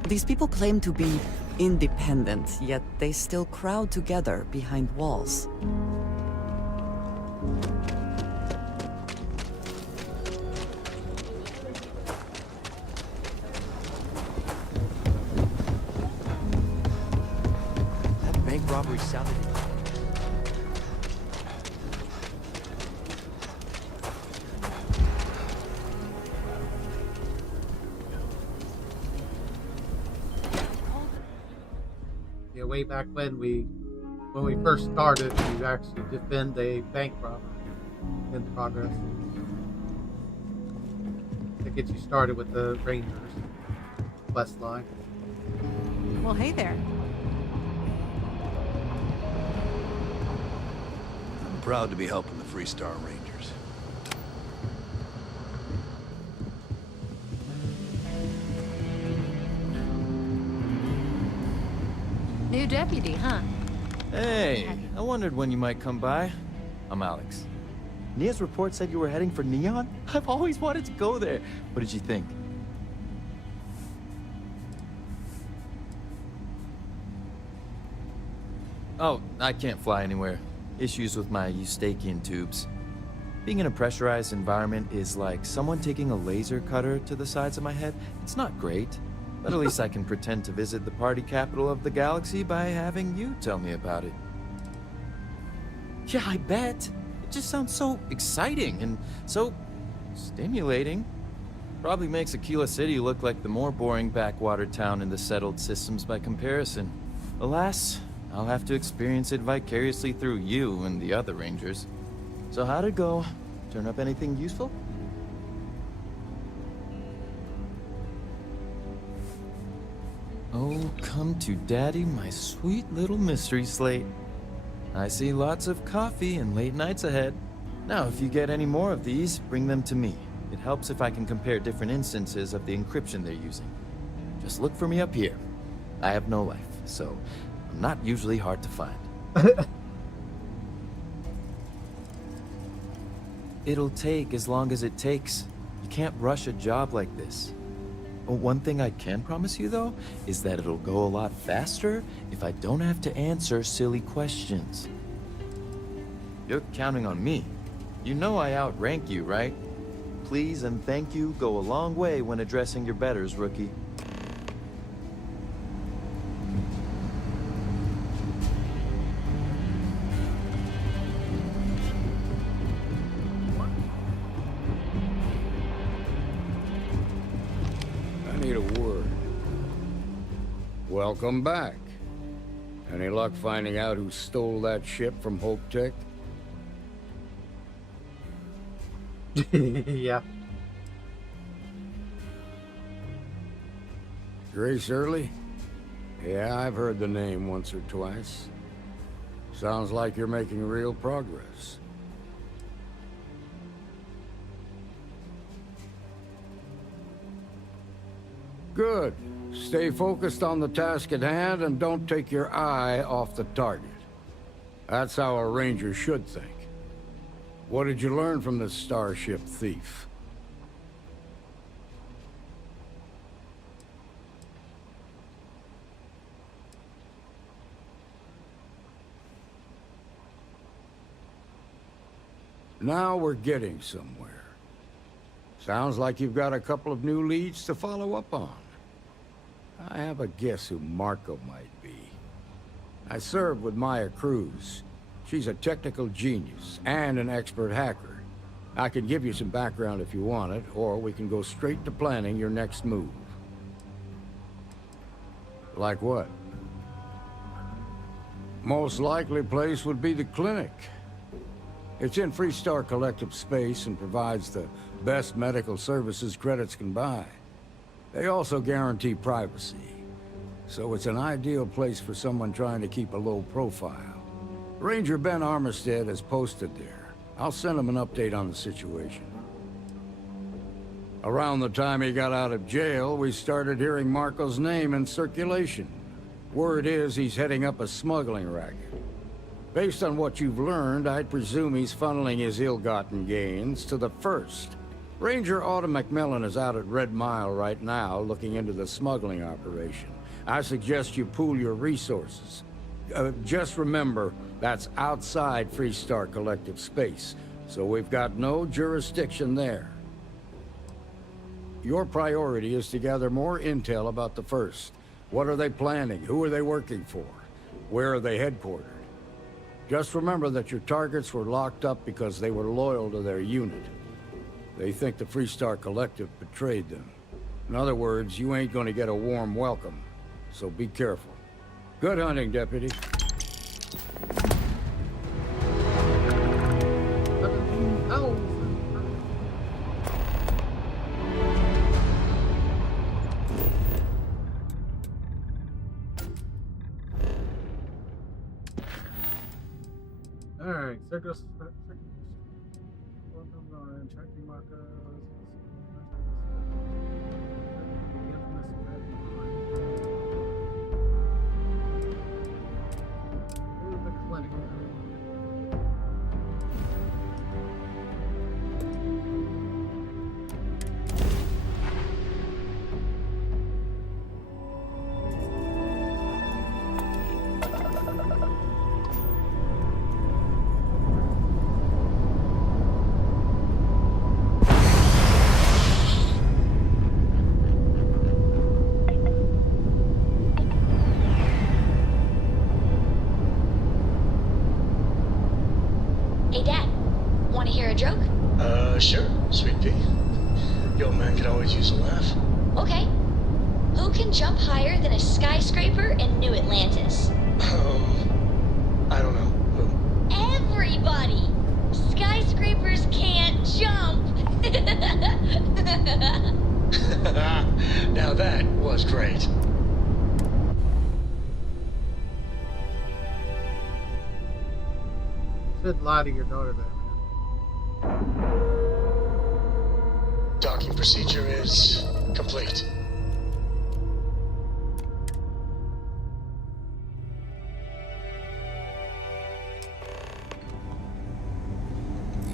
These people claim to be independent, yet they still crowd together behind walls. That bank robbery sounded... Way back when we first started, we actually defend a bank robbery in progress to get you started with the Rangers quest line. Well, hey there. I'm proud to be helping the Freestar Rangers. New deputy, huh? Hey, I wondered when you might come by. I'm Alex. Nia's report said you were heading for Neon? I've always wanted to go there. What did you think? Oh, I can't fly anywhere. Issues with my Eustachian tubes. Being in a pressurized environment is like someone taking a laser cutter to the sides of my head. It's not great. But at least I can pretend to visit the party capital of the galaxy by having you tell me about it. Yeah, I bet. It just sounds so exciting and so stimulating. Probably makes Aquila City look like the more boring backwater town in the settled systems by comparison. Alas, I'll have to experience it vicariously through you and the other Rangers. So how'd it go? Turn up anything useful? Oh, come to Daddy, my sweet little mystery slate. I see lots of coffee and late nights ahead. Now, if you get any more of these, bring them to me. It helps if I can compare different instances of the encryption they're using. Just look for me up here. I have no life, so I'm not usually hard to find. It'll take as long as it takes. You can't rush a job like this. One thing I can promise you, though, is that it'll go a lot faster if I don't have to answer silly questions. You're counting on me. You know I outrank you, right? please and thank you go a long way when addressing your betters, rookie. I need a word. Welcome back. Any luck finding out who stole that ship from Hope Tech? Yeah. Grace Early? Yeah, I've heard the name once or twice. Sounds like you're making real progress. Good. Stay focused on the task at hand and don't take your eye off the target. That's how a ranger should think. What did you learn from this starship thief? Now we're getting somewhere. Sounds like you've got a couple of new leads to follow up on. I have a guess who Marco might be. I served with Maya Cruz. She's a technical genius and an expert hacker. I can give you some background if you want it, or we can go straight to planning your next move. Like what? Most likely place would be the clinic. It's in Freestar Collective space and provides the best medical services credits can buy. They also guarantee privacy, so it's an ideal place for someone trying to keep a low profile. Ranger Ben Armistead is posted there. I'll send him an update on the situation. Around the time he got out of jail, we started hearing Marco's name in circulation. Word is he's heading up a smuggling racket. Based on what you've learned, I'd presume he's funneling his ill-gotten gains to the First. Ranger Autumn McMillan is out at Red Mile right now, looking into the smuggling operation. I suggest you pool your resources. Just remember, that's outside Freestar Collective space, so we've got no jurisdiction there. Your priority is to gather more intel about the First. What are they planning? Who are they working for? Where are they headquartered? Just remember that your targets were locked up because they were loyal to their unit. They think the Freestar Collective betrayed them. In other words, you ain't gonna get a warm welcome, so be careful. Good hunting, Deputy. Alright, circus. Tracking markers. The clinic. Hey, Dad. Want to hear a joke? Sure, sweet pea. Yo, man could always use a laugh. Okay. Who can jump higher than a skyscraper in New Atlantis? I don't know. Who? Everybody! Skyscrapers can't jump! Now that was great. Should lie to your daughter there, man. Docking procedure is complete.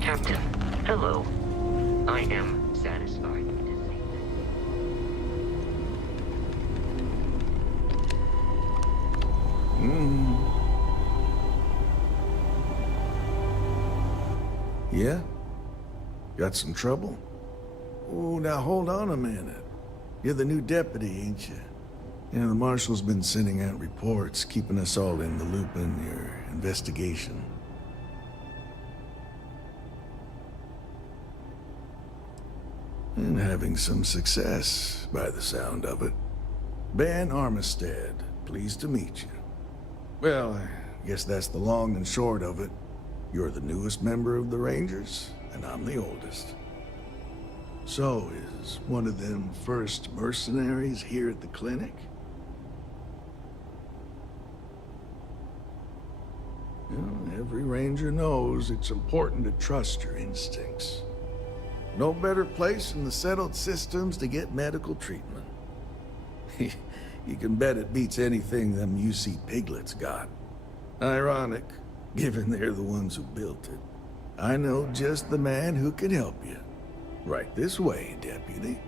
Captain, hello. I am satisfied to see Yeah? Got some trouble? Oh, now hold on a minute. You're the new deputy, ain't you? You know, the marshal's been sending out reports, keeping us all in the loop in your investigation. And having some success, by the sound of it. Ben Armistead, pleased to meet you. Well, I guess that's the long and short of it. You're the newest member of the Rangers, and I'm the oldest. So, is one of them first mercenaries here at the clinic? Well, every Ranger knows it's important to trust your instincts. No better place in the settled systems to get medical treatment. You can bet it beats anything them UC piglets got. Ironic, given they're the ones who built it. I know just the man who can help you. Right this way, Deputy.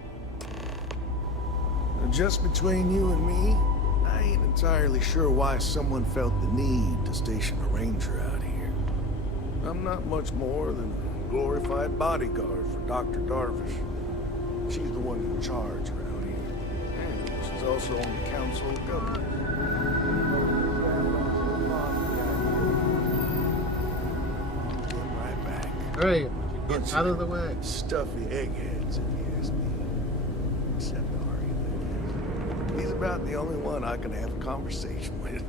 Just between you and me, I ain't entirely sure why someone felt the need to station a ranger out here. I'm not much more than a glorified bodyguard for Dr. Darvish. She's the one in charge around here. And she's also on the Council of Governors. Right back. Hurry, get out of the way. Stuffy eggheads, if you ask me. Except Ari. He's about the only one I can have a conversation with.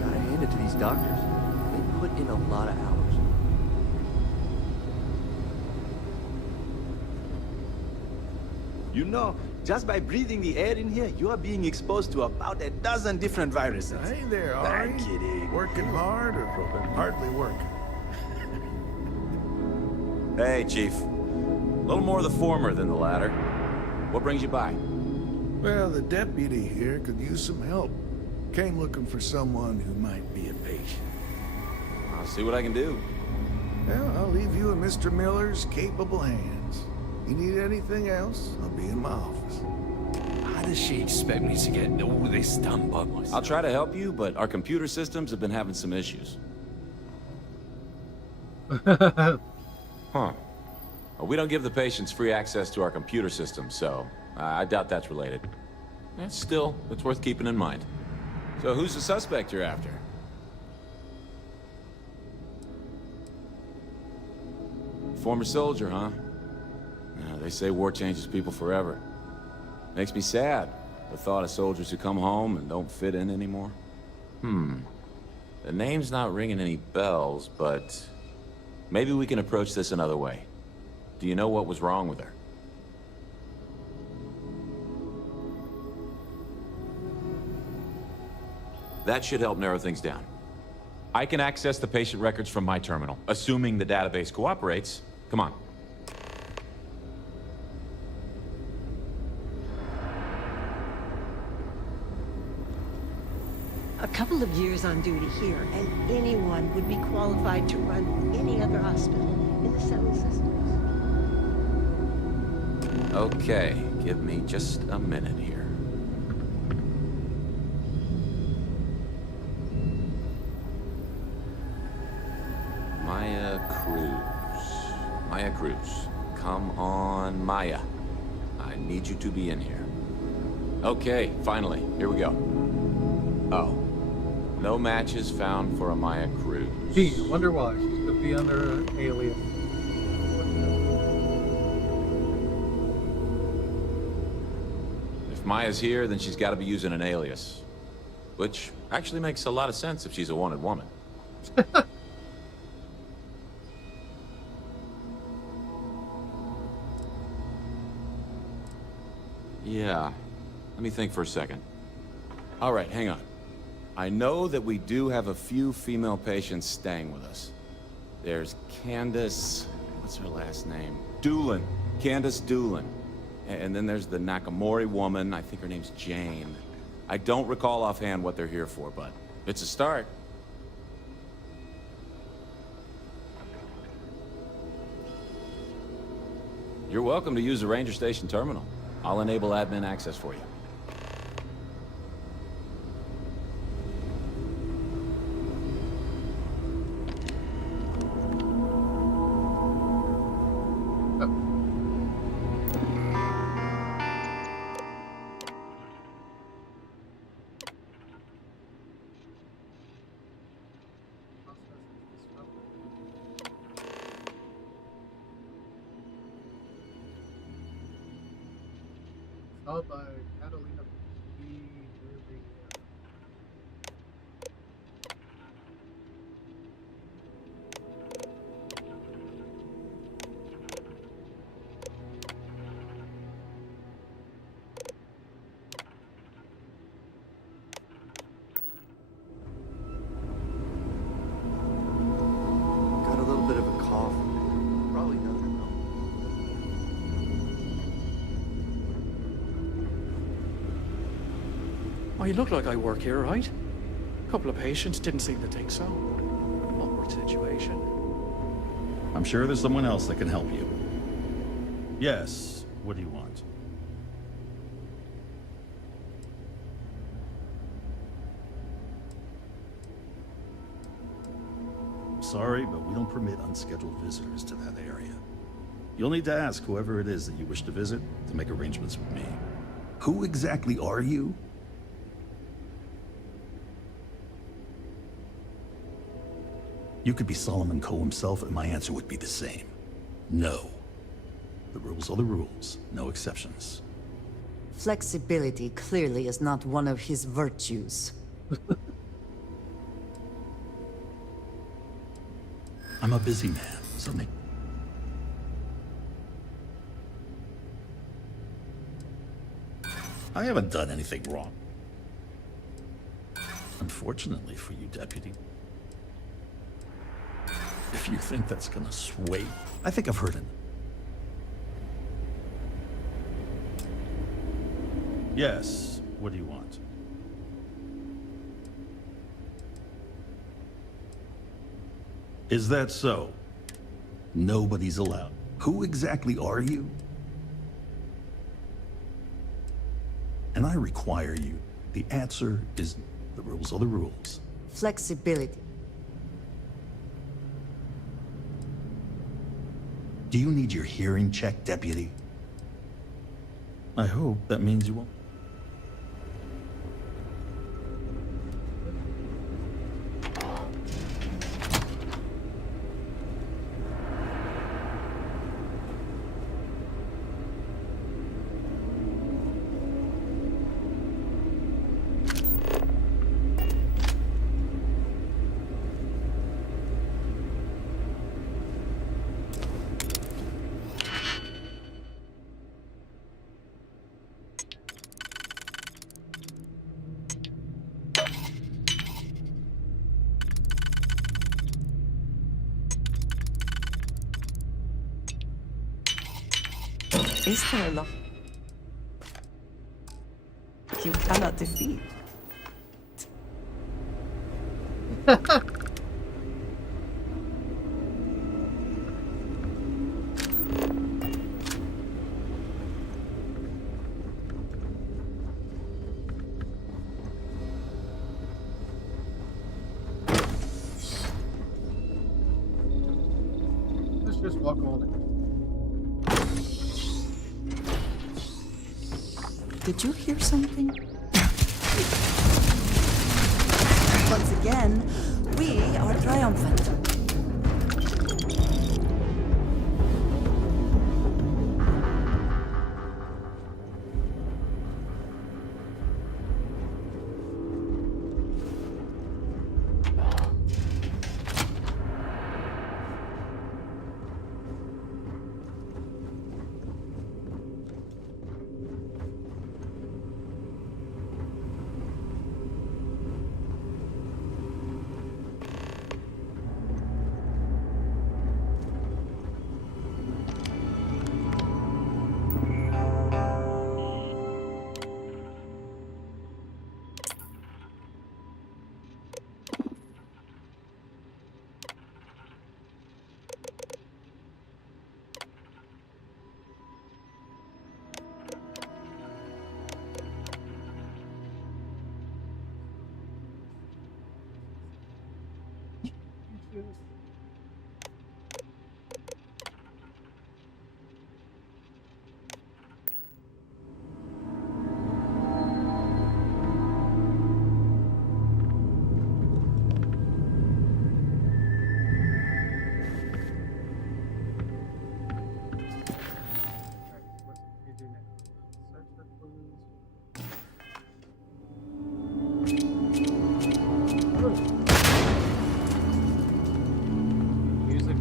Gotta hand it to these doctors. They put in a lot of hours. You know, just by breathing the air in here, you are being exposed to about a dozen different viruses. Hey there, Ari. I'm kidding. Working hard or hardly working? Hey, Chief. A little more the former than the latter. What brings you by? Well, the deputy here could use some help. Came looking for someone who might be a patient. I'll see what I can do. Well, I'll leave you in Mr. Miller's capable hands. You need anything else, I'll be in my office. How does she expect me to get all this done by myself? I'll try to help you, but our computer systems have been having some issues. Huh. Well, we don't give the patients free access to our computer system, so I doubt that's related. Still, it's worth keeping in mind. So who's the suspect you're after? Former soldier, huh? They say war changes people forever. Makes me sad, the thought of soldiers who come home and don't fit in anymore. The name's not ringing any bells, but maybe we can approach this another way. Do you know what was wrong with her? That should help narrow things down. I can access the patient records from my terminal, assuming the database cooperates. Come on. A couple of years on duty here, and anyone would be qualified to run any other hospital in the settled systems. Okay, give me just a minute here. Maya Cruz. Maya Cruz. Come on, Maya. I need you to be in here. Okay, finally. Here we go. Oh. No matches found for a Maya Cruz. Gee, I wonder why. She could be under an alias. If Maya's here, then she's got to be using an alias. Which actually makes a lot of sense if she's a wanted woman. Yeah. Let me think for a second. All right, hang on. I know that we do have a few female patients staying with us. There's Candace... what's her last name? Doolin. Candace Doolin. And then there's the Nakamori woman. I think her name's Jane. I don't recall offhand what they're here for, but it's a start. You're welcome to use the Ranger Station terminal. I'll enable admin access for you. Followed by Catalina P. Riviera. Got a little bit of a cough. Probably nothing, though. Oh, you look like I work here, right? A couple of patients didn't seem to think so. Awkward situation. I'm sure there's someone else that can help you. Yes, what do you want? Sorry, but we don't permit unscheduled visitors to that area. You'll need to ask whoever it is that you wish to visit to make arrangements with me. Who exactly are you? You could be Solomon Coe himself, and my answer would be the same. No. The rules are the rules, no exceptions. Flexibility clearly is not one of his virtues. I'm a busy man, something. I haven't done anything wrong. Unfortunately for you, Deputy. If you think that's gonna sway, I think I've heard it. Yes, what do you want? Is that so? Nobody's allowed. Who exactly are you? And I require you. The answer is the rules are the rules. Flexibility. Do you need your hearing checked, Deputy? I hope that means you won't. Is there a law you cannot defeat? Let's just walk on it. Did you hear something? Once again, we are triumphant.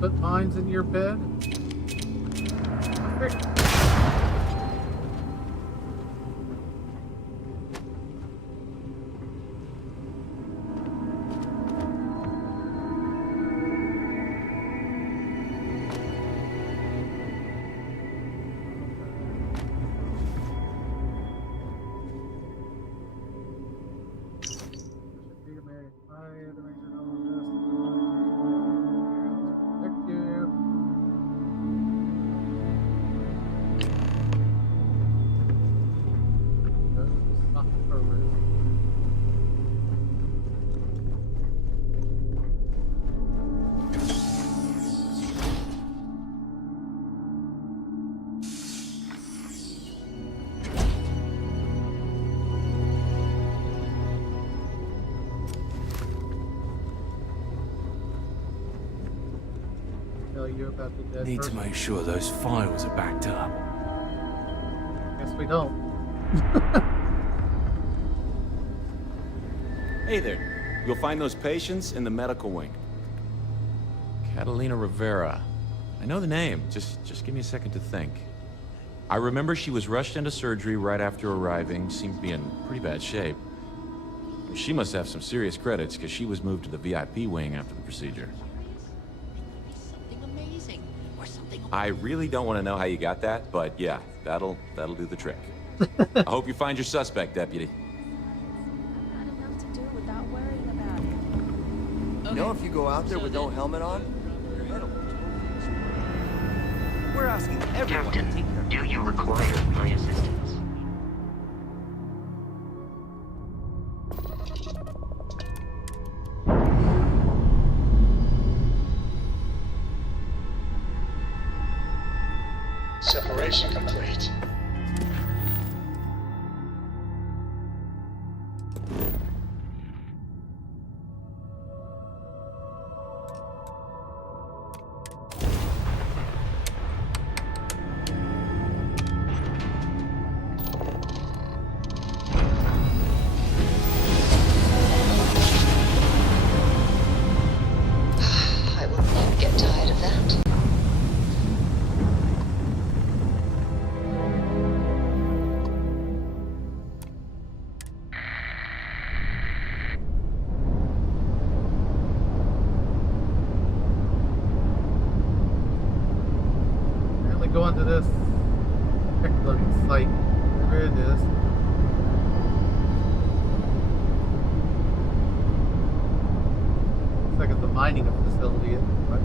put mines in your bed? You about the dead Need person. to make sure those files are backed up. Guess we don't. Hey there. You'll find those patients in the medical wing. Catalina Rivera. I know the name. Just give me a second to think. I remember she was rushed into surgery right after arriving. Seemed to be in pretty bad shape. She must have some serious credits because she was moved to the VIP wing after the procedure. I really don't want to know how you got that, but yeah, that'll do the trick. I hope you find your suspect, Deputy. I've had enough to do without worrying about it. You know, if you go out there with no helmet on, your head will explode. We're asking everyone to take care. Do you require my assistance? Separation complete. I will not get tired of that. Go into this excellent site, wherever it is. Looks like it's a mining facility, but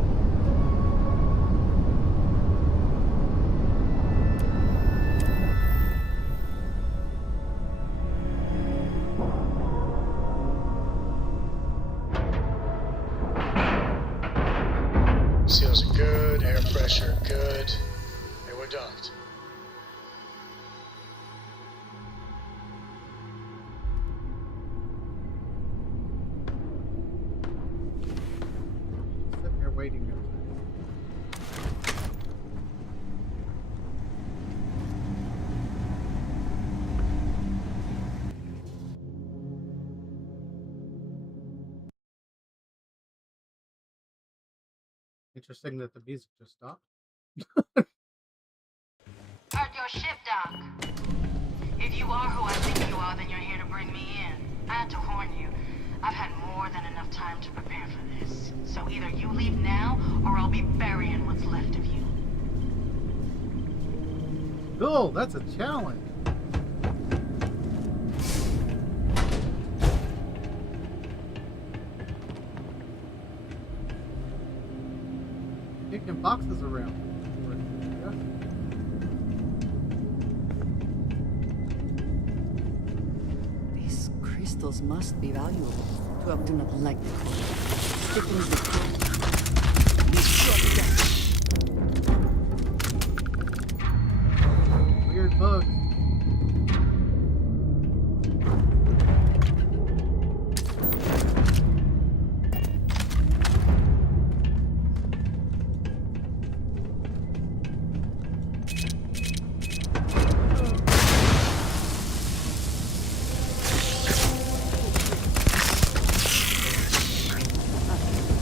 Seals are good, air pressure good. We're docked. Sitting here waiting. Interesting that the music just stopped. At your ship dock. If you are who I think you are, then you're here to bring me in. I had to warn you. I've had more than enough time to prepare for this. So either you leave now, or I'll be burying what's left of you. Cool, that's a challenge. Kicking boxes around. These crystals must be valuable. 12 do not like the cold. Stiffens the cold. Be shot. Weird bugs.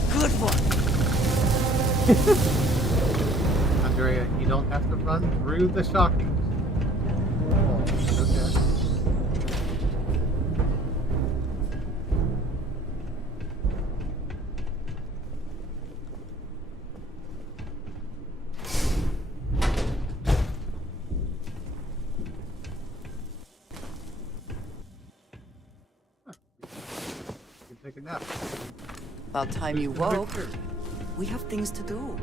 Good one. Andrea, you don't have to run through the shocking. Oh, okay. Take a nap. About time you woke. We have things to do.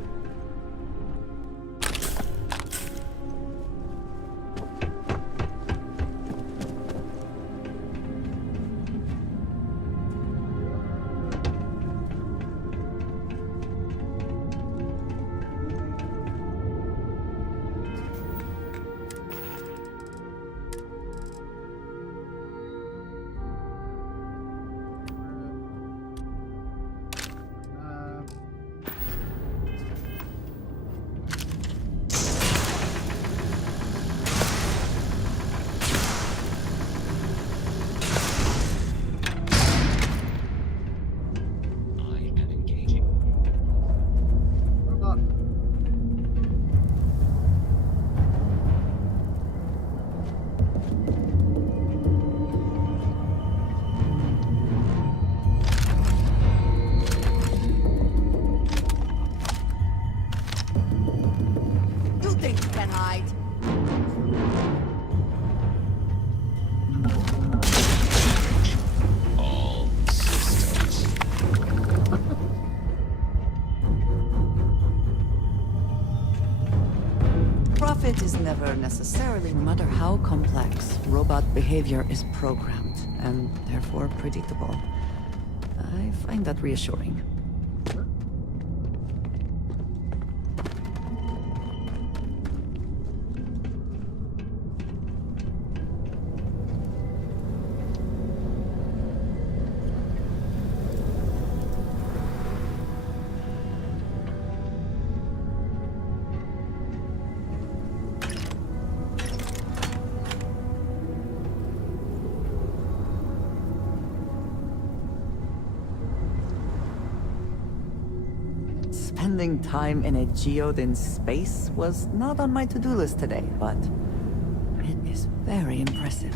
Profit is never necessarily, no matter how complex. Robot behavior is programmed, and therefore predictable. I find that reassuring. Spending time in a geode in space was not on my to-do list today, but it is very impressive.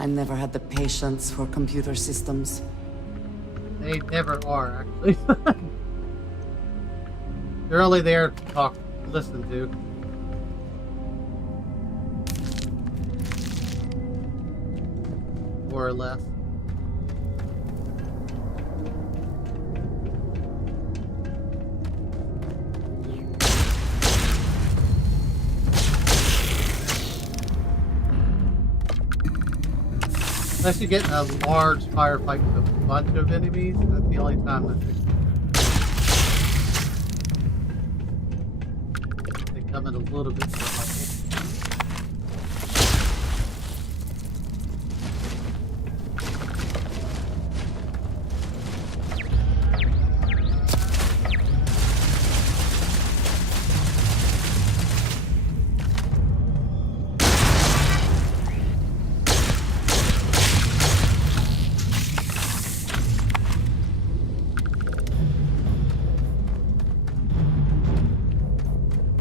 I never had the patience for computer systems. They never are, actually. They're only there to talk, listen to. more or less. Unless you get in a large firefight with a bunch of enemies, that's the only time that they come in a little bit more helpful.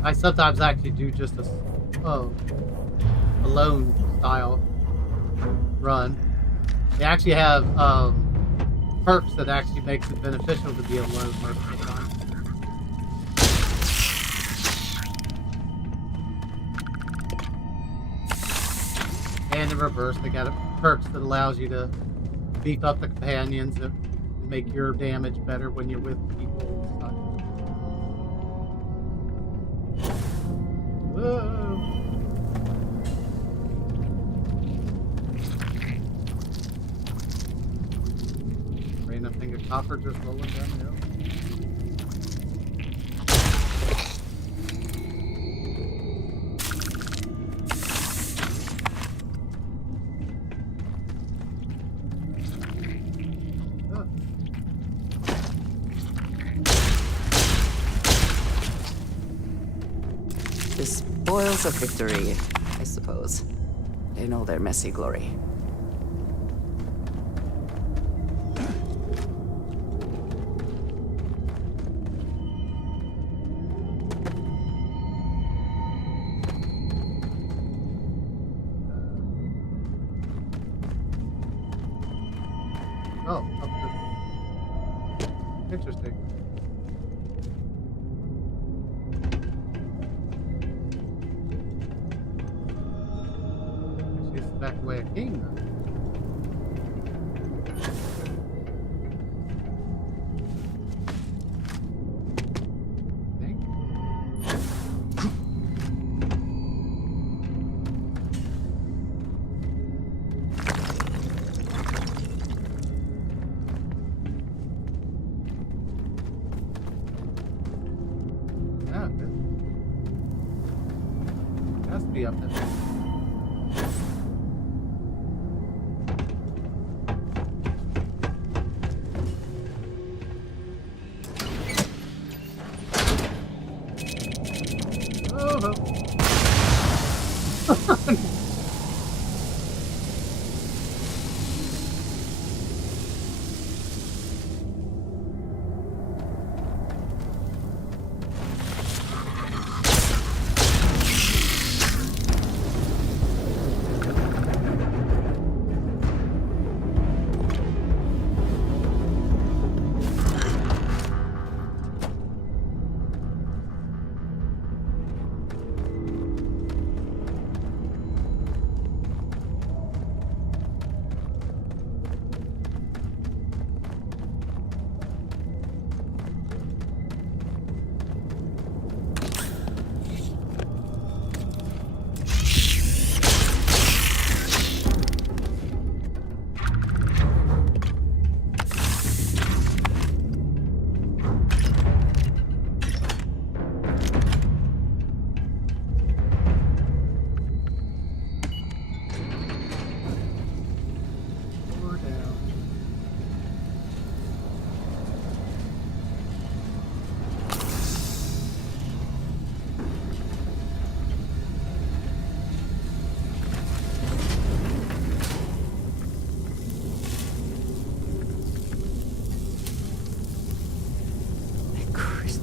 I sometimes actually do just a lone style run. They actually have perks that actually makes it beneficial to be a lone most of the time. And in reverse, they got perks that allows you to beef up the companions that make your damage better when you're with people and stuff. Whoa. Random thing of copper just rolling down the hill. The spoils of victory, I suppose. They know their messy glory. Oh, up to... Interesting. She's back away a king though. Has to be up there. Oh.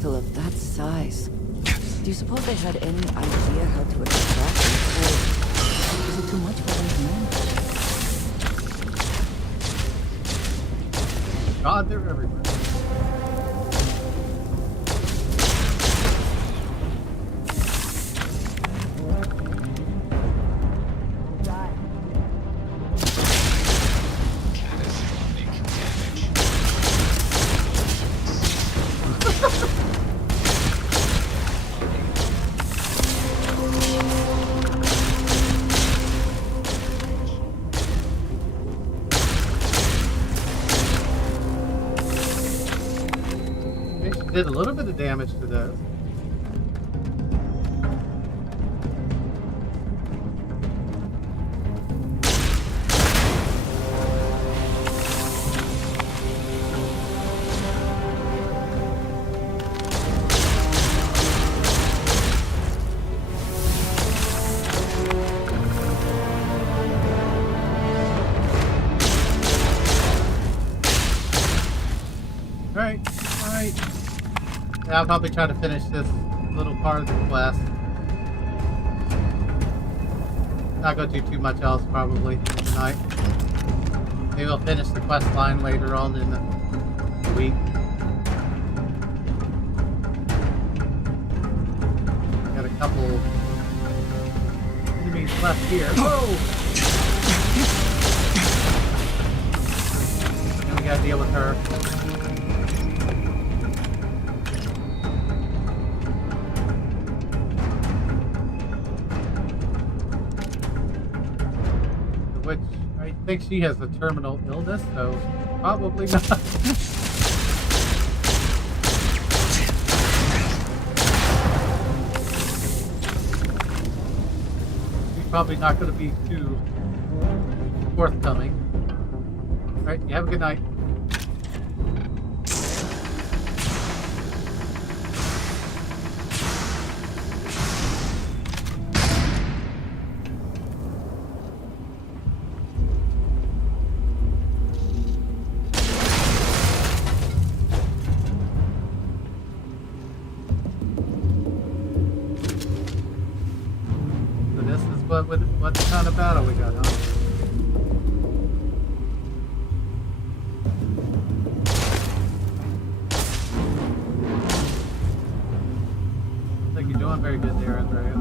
Of that size. Do you suppose they had any idea how to extract it? Or is it too much for them to manage? God, they're everywhere. did a little bit of damage to those. Alright. Yeah, I'll probably try to finish this little part of the quest. Not go do too much else probably tonight. Maybe I'll finish the quest line later on in the week. Got a couple enemies left here. Whoa! And we gotta deal with her. Which I think she has a terminal illness, so probably not. She's probably not going to be too forthcoming. Alright, you have a good night. What kind of battle we got, huh? I think you're doing very good there, Andrea.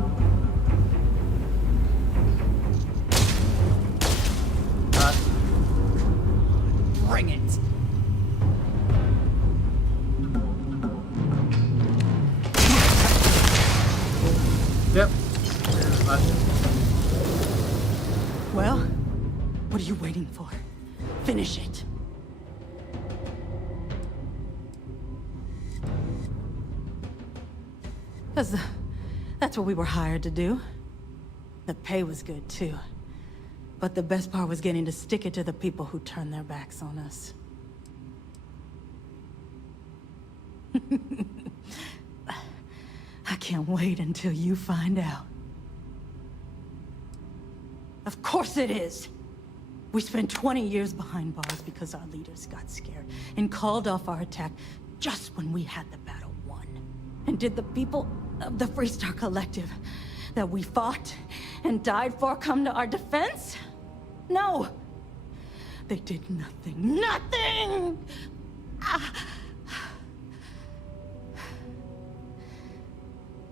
Bring it! Yep. Well, what are you waiting for? Finish it. That's what we were hired to do. The pay was good, too. But the best part was getting to stick it to the people who turned their backs on us. I can't wait until you find out. Of course it is! We spent 20 years behind bars because our leaders got scared and called off our attack just when we had the battle won. And did the people of the Freestar Collective that we fought and died for come to our defense? No! They did nothing. Nothing!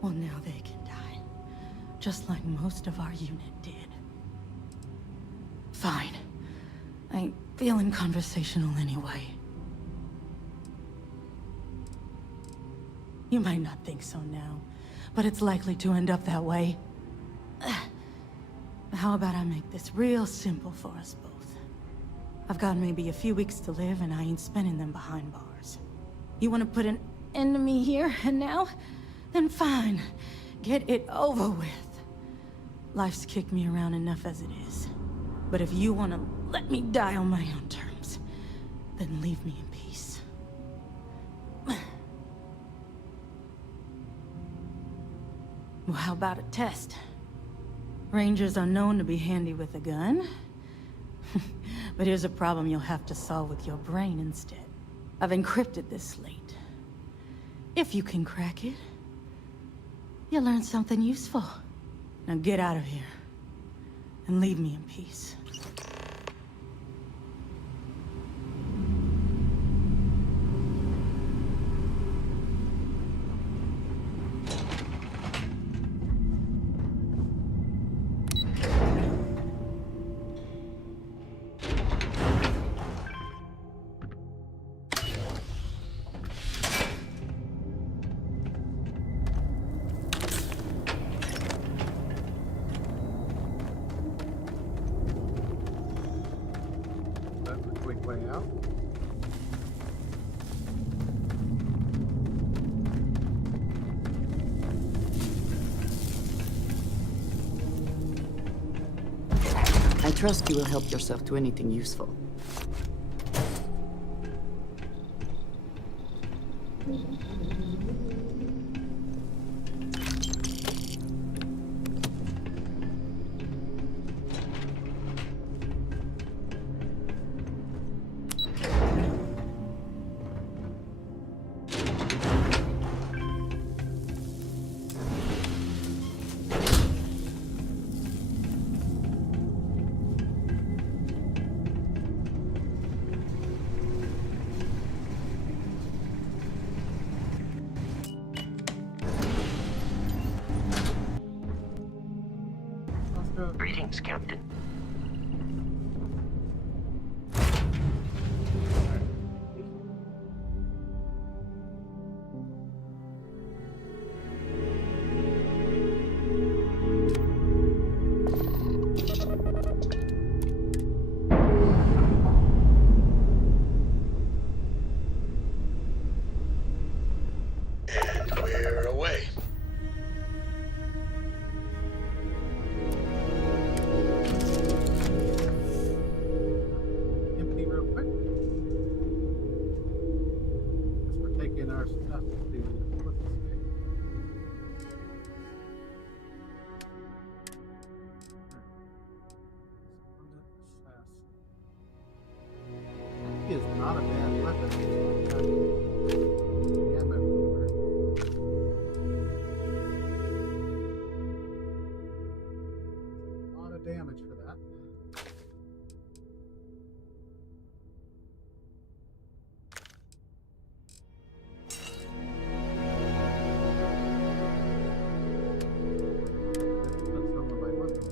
Well, now they can die. Just like most of our unit did. Fine. I ain't feeling conversational anyway. You might not think so now, but it's likely to end up that way. How about I make this real simple for us both? I've got maybe a few weeks to live, and I ain't spending them behind bars. You want to put an end to me here and now? Then fine. Get it over with. Life's kicked me around enough as it is. But if you want to let me die on my own terms, then leave me in peace. Well, how about a test? Rangers are known to be handy with a gun. But here's a problem you'll have to solve with your brain instead. I've encrypted this slate. If you can crack it, you'll learn something useful. Now get out of here, and leave me in peace. I trust you will help yourself to anything useful. Greetings, Captain. And we're away. Empty real quick. Guess we're taking our stuff to what's his name? He is not a bad weapon. Ammo for it. A lot of damage for that. That's some of my weapons.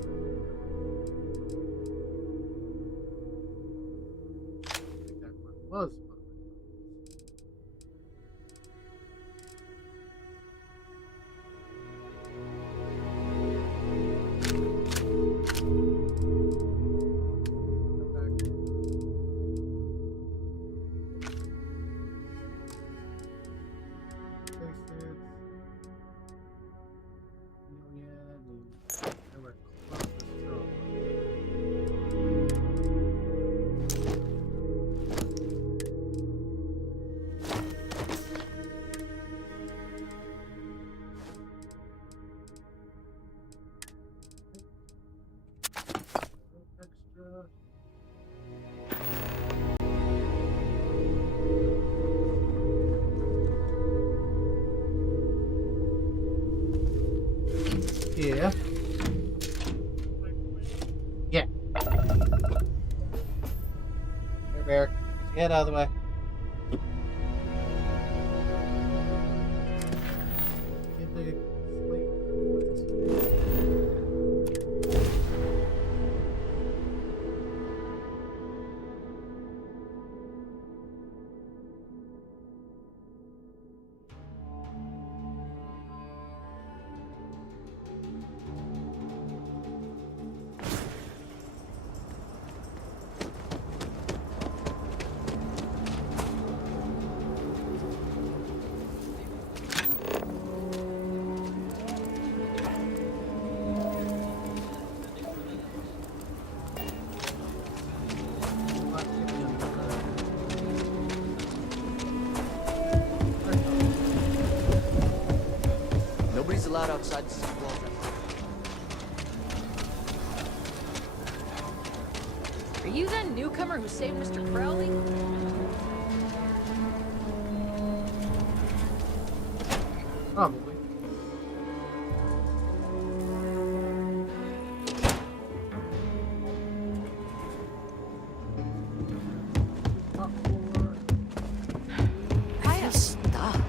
I think that one was one of my Yeah. Yeah. Here, Bear. Get your head out of the way. Get the sleep. Nobody's allowed outside the city walls. Are you that newcomer who saved Mr. Crowley? Probably. I am stuck.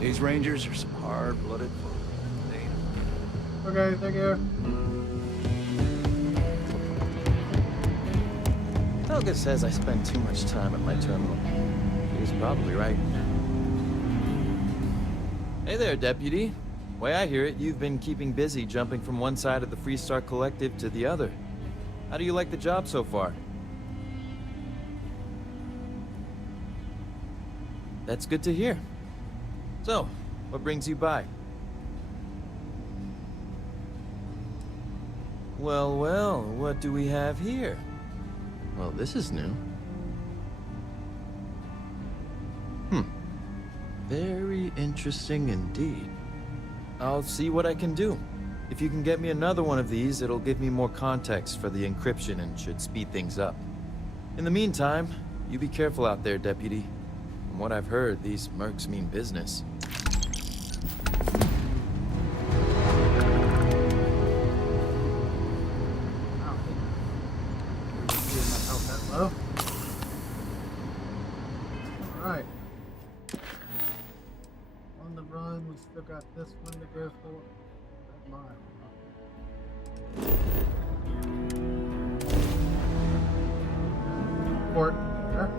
These Rangers are some hard-blooded folk. Okay, thank you. Helga says I spend too much time at my terminal. He's probably right. Hey there, Deputy. Way I hear it, you've been keeping busy jumping from one side of the Freestar Collective to the other. How do you like the job so far? That's good to hear. So, what brings you by? Well, well, what do we have here? Well, this is new. Very interesting indeed. I'll see what I can do. If you can get me another one of these, it'll give me more context for the encryption and should speed things up. In the meantime, you be careful out there, Deputy. From what I've heard, these mercs mean business. Alright. On the run, we still got this one to go for. That mile. Port there.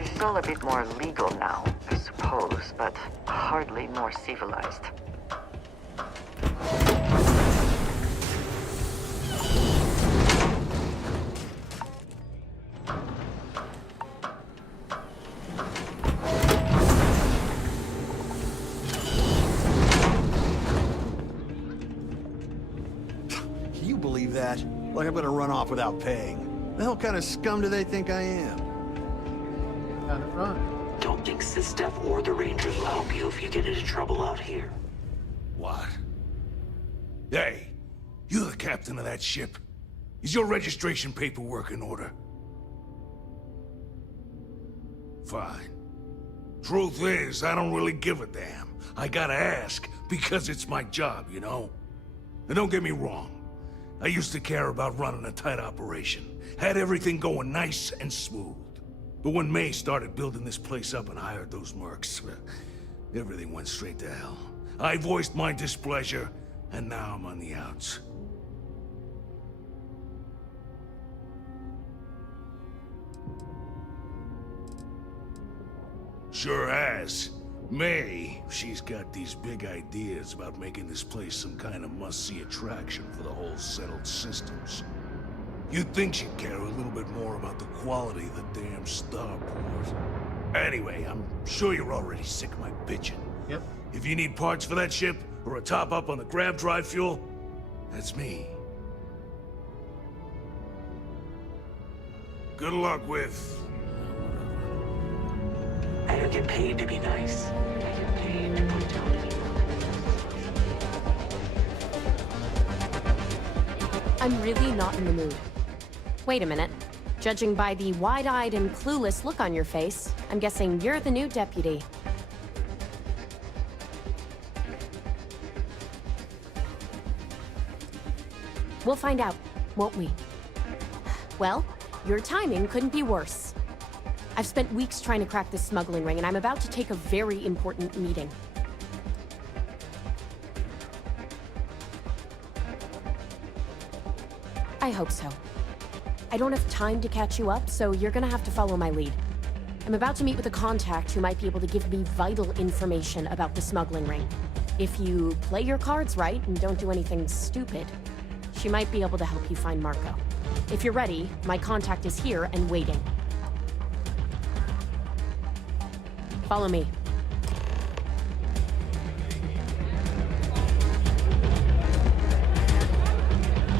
It's all a bit more legal now, I suppose, but hardly more civilized. Can you believe that? Like I'm gonna run off without paying. The hell kind of scum do they think I am? Got it run. Don't think System or the Rangers will help you if you get into trouble out here. What? Hey, you're the captain of that ship. Is your registration paperwork in order? Fine. Truth is, I don't really give a damn. I gotta ask, because it's my job, you know? And don't get me wrong. I used to care about running a tight operation. Had everything going nice and smooth. But when May started building this place up and hired those mercs, everything went straight to hell. I voiced my displeasure, and now I'm on the outs. Sure has. May, she's got these big ideas about making this place some kind of must-see attraction for the whole settled systems. You'd think she'd care a little bit more about the quality of the damn starport. Anyway, I'm sure you're already sick of my bitching. Yep. If you need parts for that ship, or a top-up on the grab drive fuel, that's me. Good luck with... I don't get paid to be nice. I get paid to put down people. I'm really not in the mood. Wait a minute. Judging by the wide-eyed and clueless look on your face, I'm guessing you're the new deputy. We'll find out, won't we? Well, your timing couldn't be worse. I've spent weeks trying to crack this smuggling ring, and I'm about to take a very important meeting. I hope so. I don't have time to catch you up, so you're gonna have to follow my lead. I'm about to meet with a contact who might be able to give me vital information about the smuggling ring. If you play your cards right and don't do anything stupid, she might be able to help you find Marco. If you're ready, my contact is here and waiting. Follow me.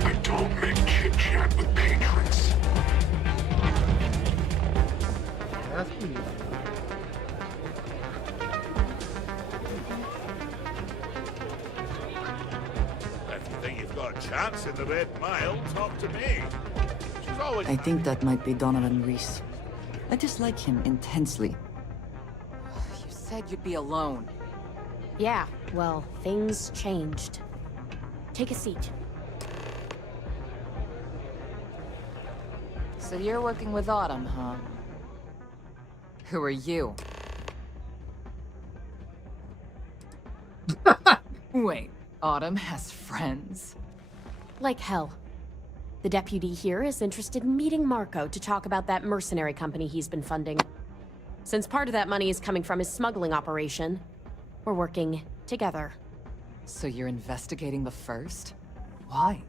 I don't make chit-chat with patrons. That's me. If you think you've got a chance in the Red Mile, talk to me. She's always... I think that might be Donovan Reese. I dislike him intensely. You said you'd be alone. Yeah, well, things changed. Take a seat. So you're working with Autumn, huh? Who are you? Wait, Autumn has friends? Like hell. The deputy here is interested in meeting Marco to talk about that mercenary company he's been funding. Since part of that money is coming from his smuggling operation, we're working together. So you're investigating the first? Why?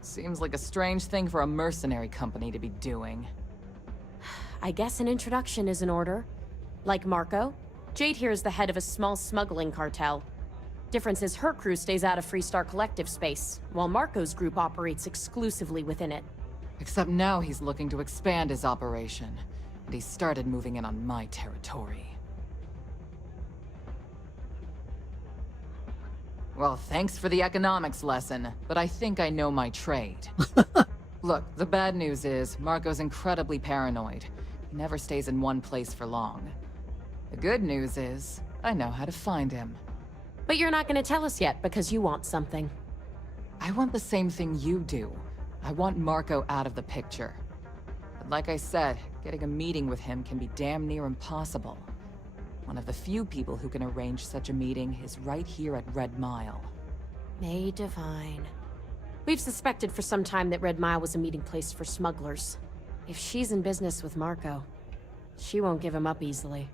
Seems like a strange thing for a mercenary company to be doing. I guess an introduction is in order. Like Marco, Jade here is the head of a small smuggling cartel. Difference is her crew stays out of Freestar Collective space, while Marco's group operates exclusively within it. Except now he's looking to expand his operation, and he started moving in on my territory. Well, thanks for the economics lesson, but I think I know my trade. Look, the bad news is, Marco's incredibly paranoid. He never stays in one place for long. The good news is, I know how to find him. But you're not gonna tell us yet because you want something. I want the same thing you do. I want Marco out of the picture. But like I said, getting a meeting with him can be damn near impossible. One of the few people who can arrange such a meeting is right here at Red Mile. May Divine. We've suspected for some time that Red Mile was a meeting place for smugglers. If she's in business with Marco, she won't give him up easily.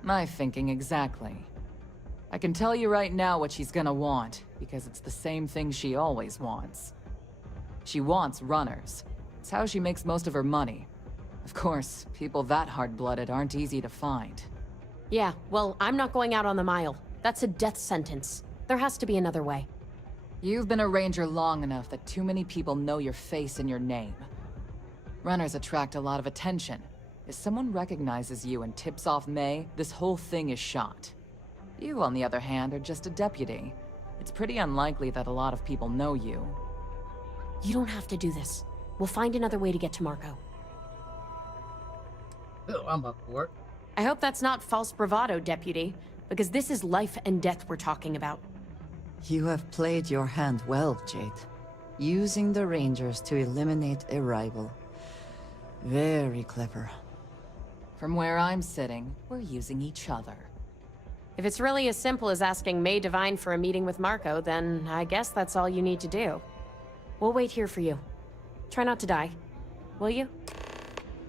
My thinking exactly. I can tell you right now what she's gonna want, because it's the same thing she always wants. She wants runners. It's how she makes most of her money. Of course, people that hard-blooded aren't easy to find. Yeah, well, I'm not going out on the Mile. That's a death sentence. There has to be another way. You've been a ranger long enough that too many people know your face and your name. Runners attract a lot of attention. If someone recognizes you and tips off May, this whole thing is shot. You, on the other hand, are just a deputy. It's pretty unlikely that a lot of people know you. You don't have to do this. We'll find another way to get to Marco. Oh, I'm up for it. I hope that's not false bravado, Deputy, because this is life and death we're talking about. You have played your hand well, Jade. Using the Rangers to eliminate a rival. Very clever. From where I'm sitting, we're using each other. If it's really as simple as asking May Divine for a meeting with Marco, then I guess that's all you need to do. We'll wait here for you. Try not to die. Will you?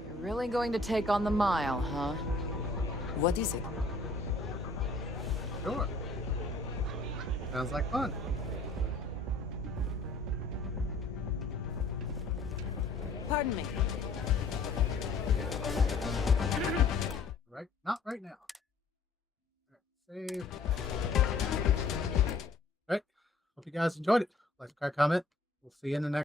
You're really going to take on the Mile, huh? What is it? Sure. Sounds like fun. Pardon me. Right? Not right now. Alright, save. Alright. Hope you guys enjoyed it. Like, comment. We'll see you in the next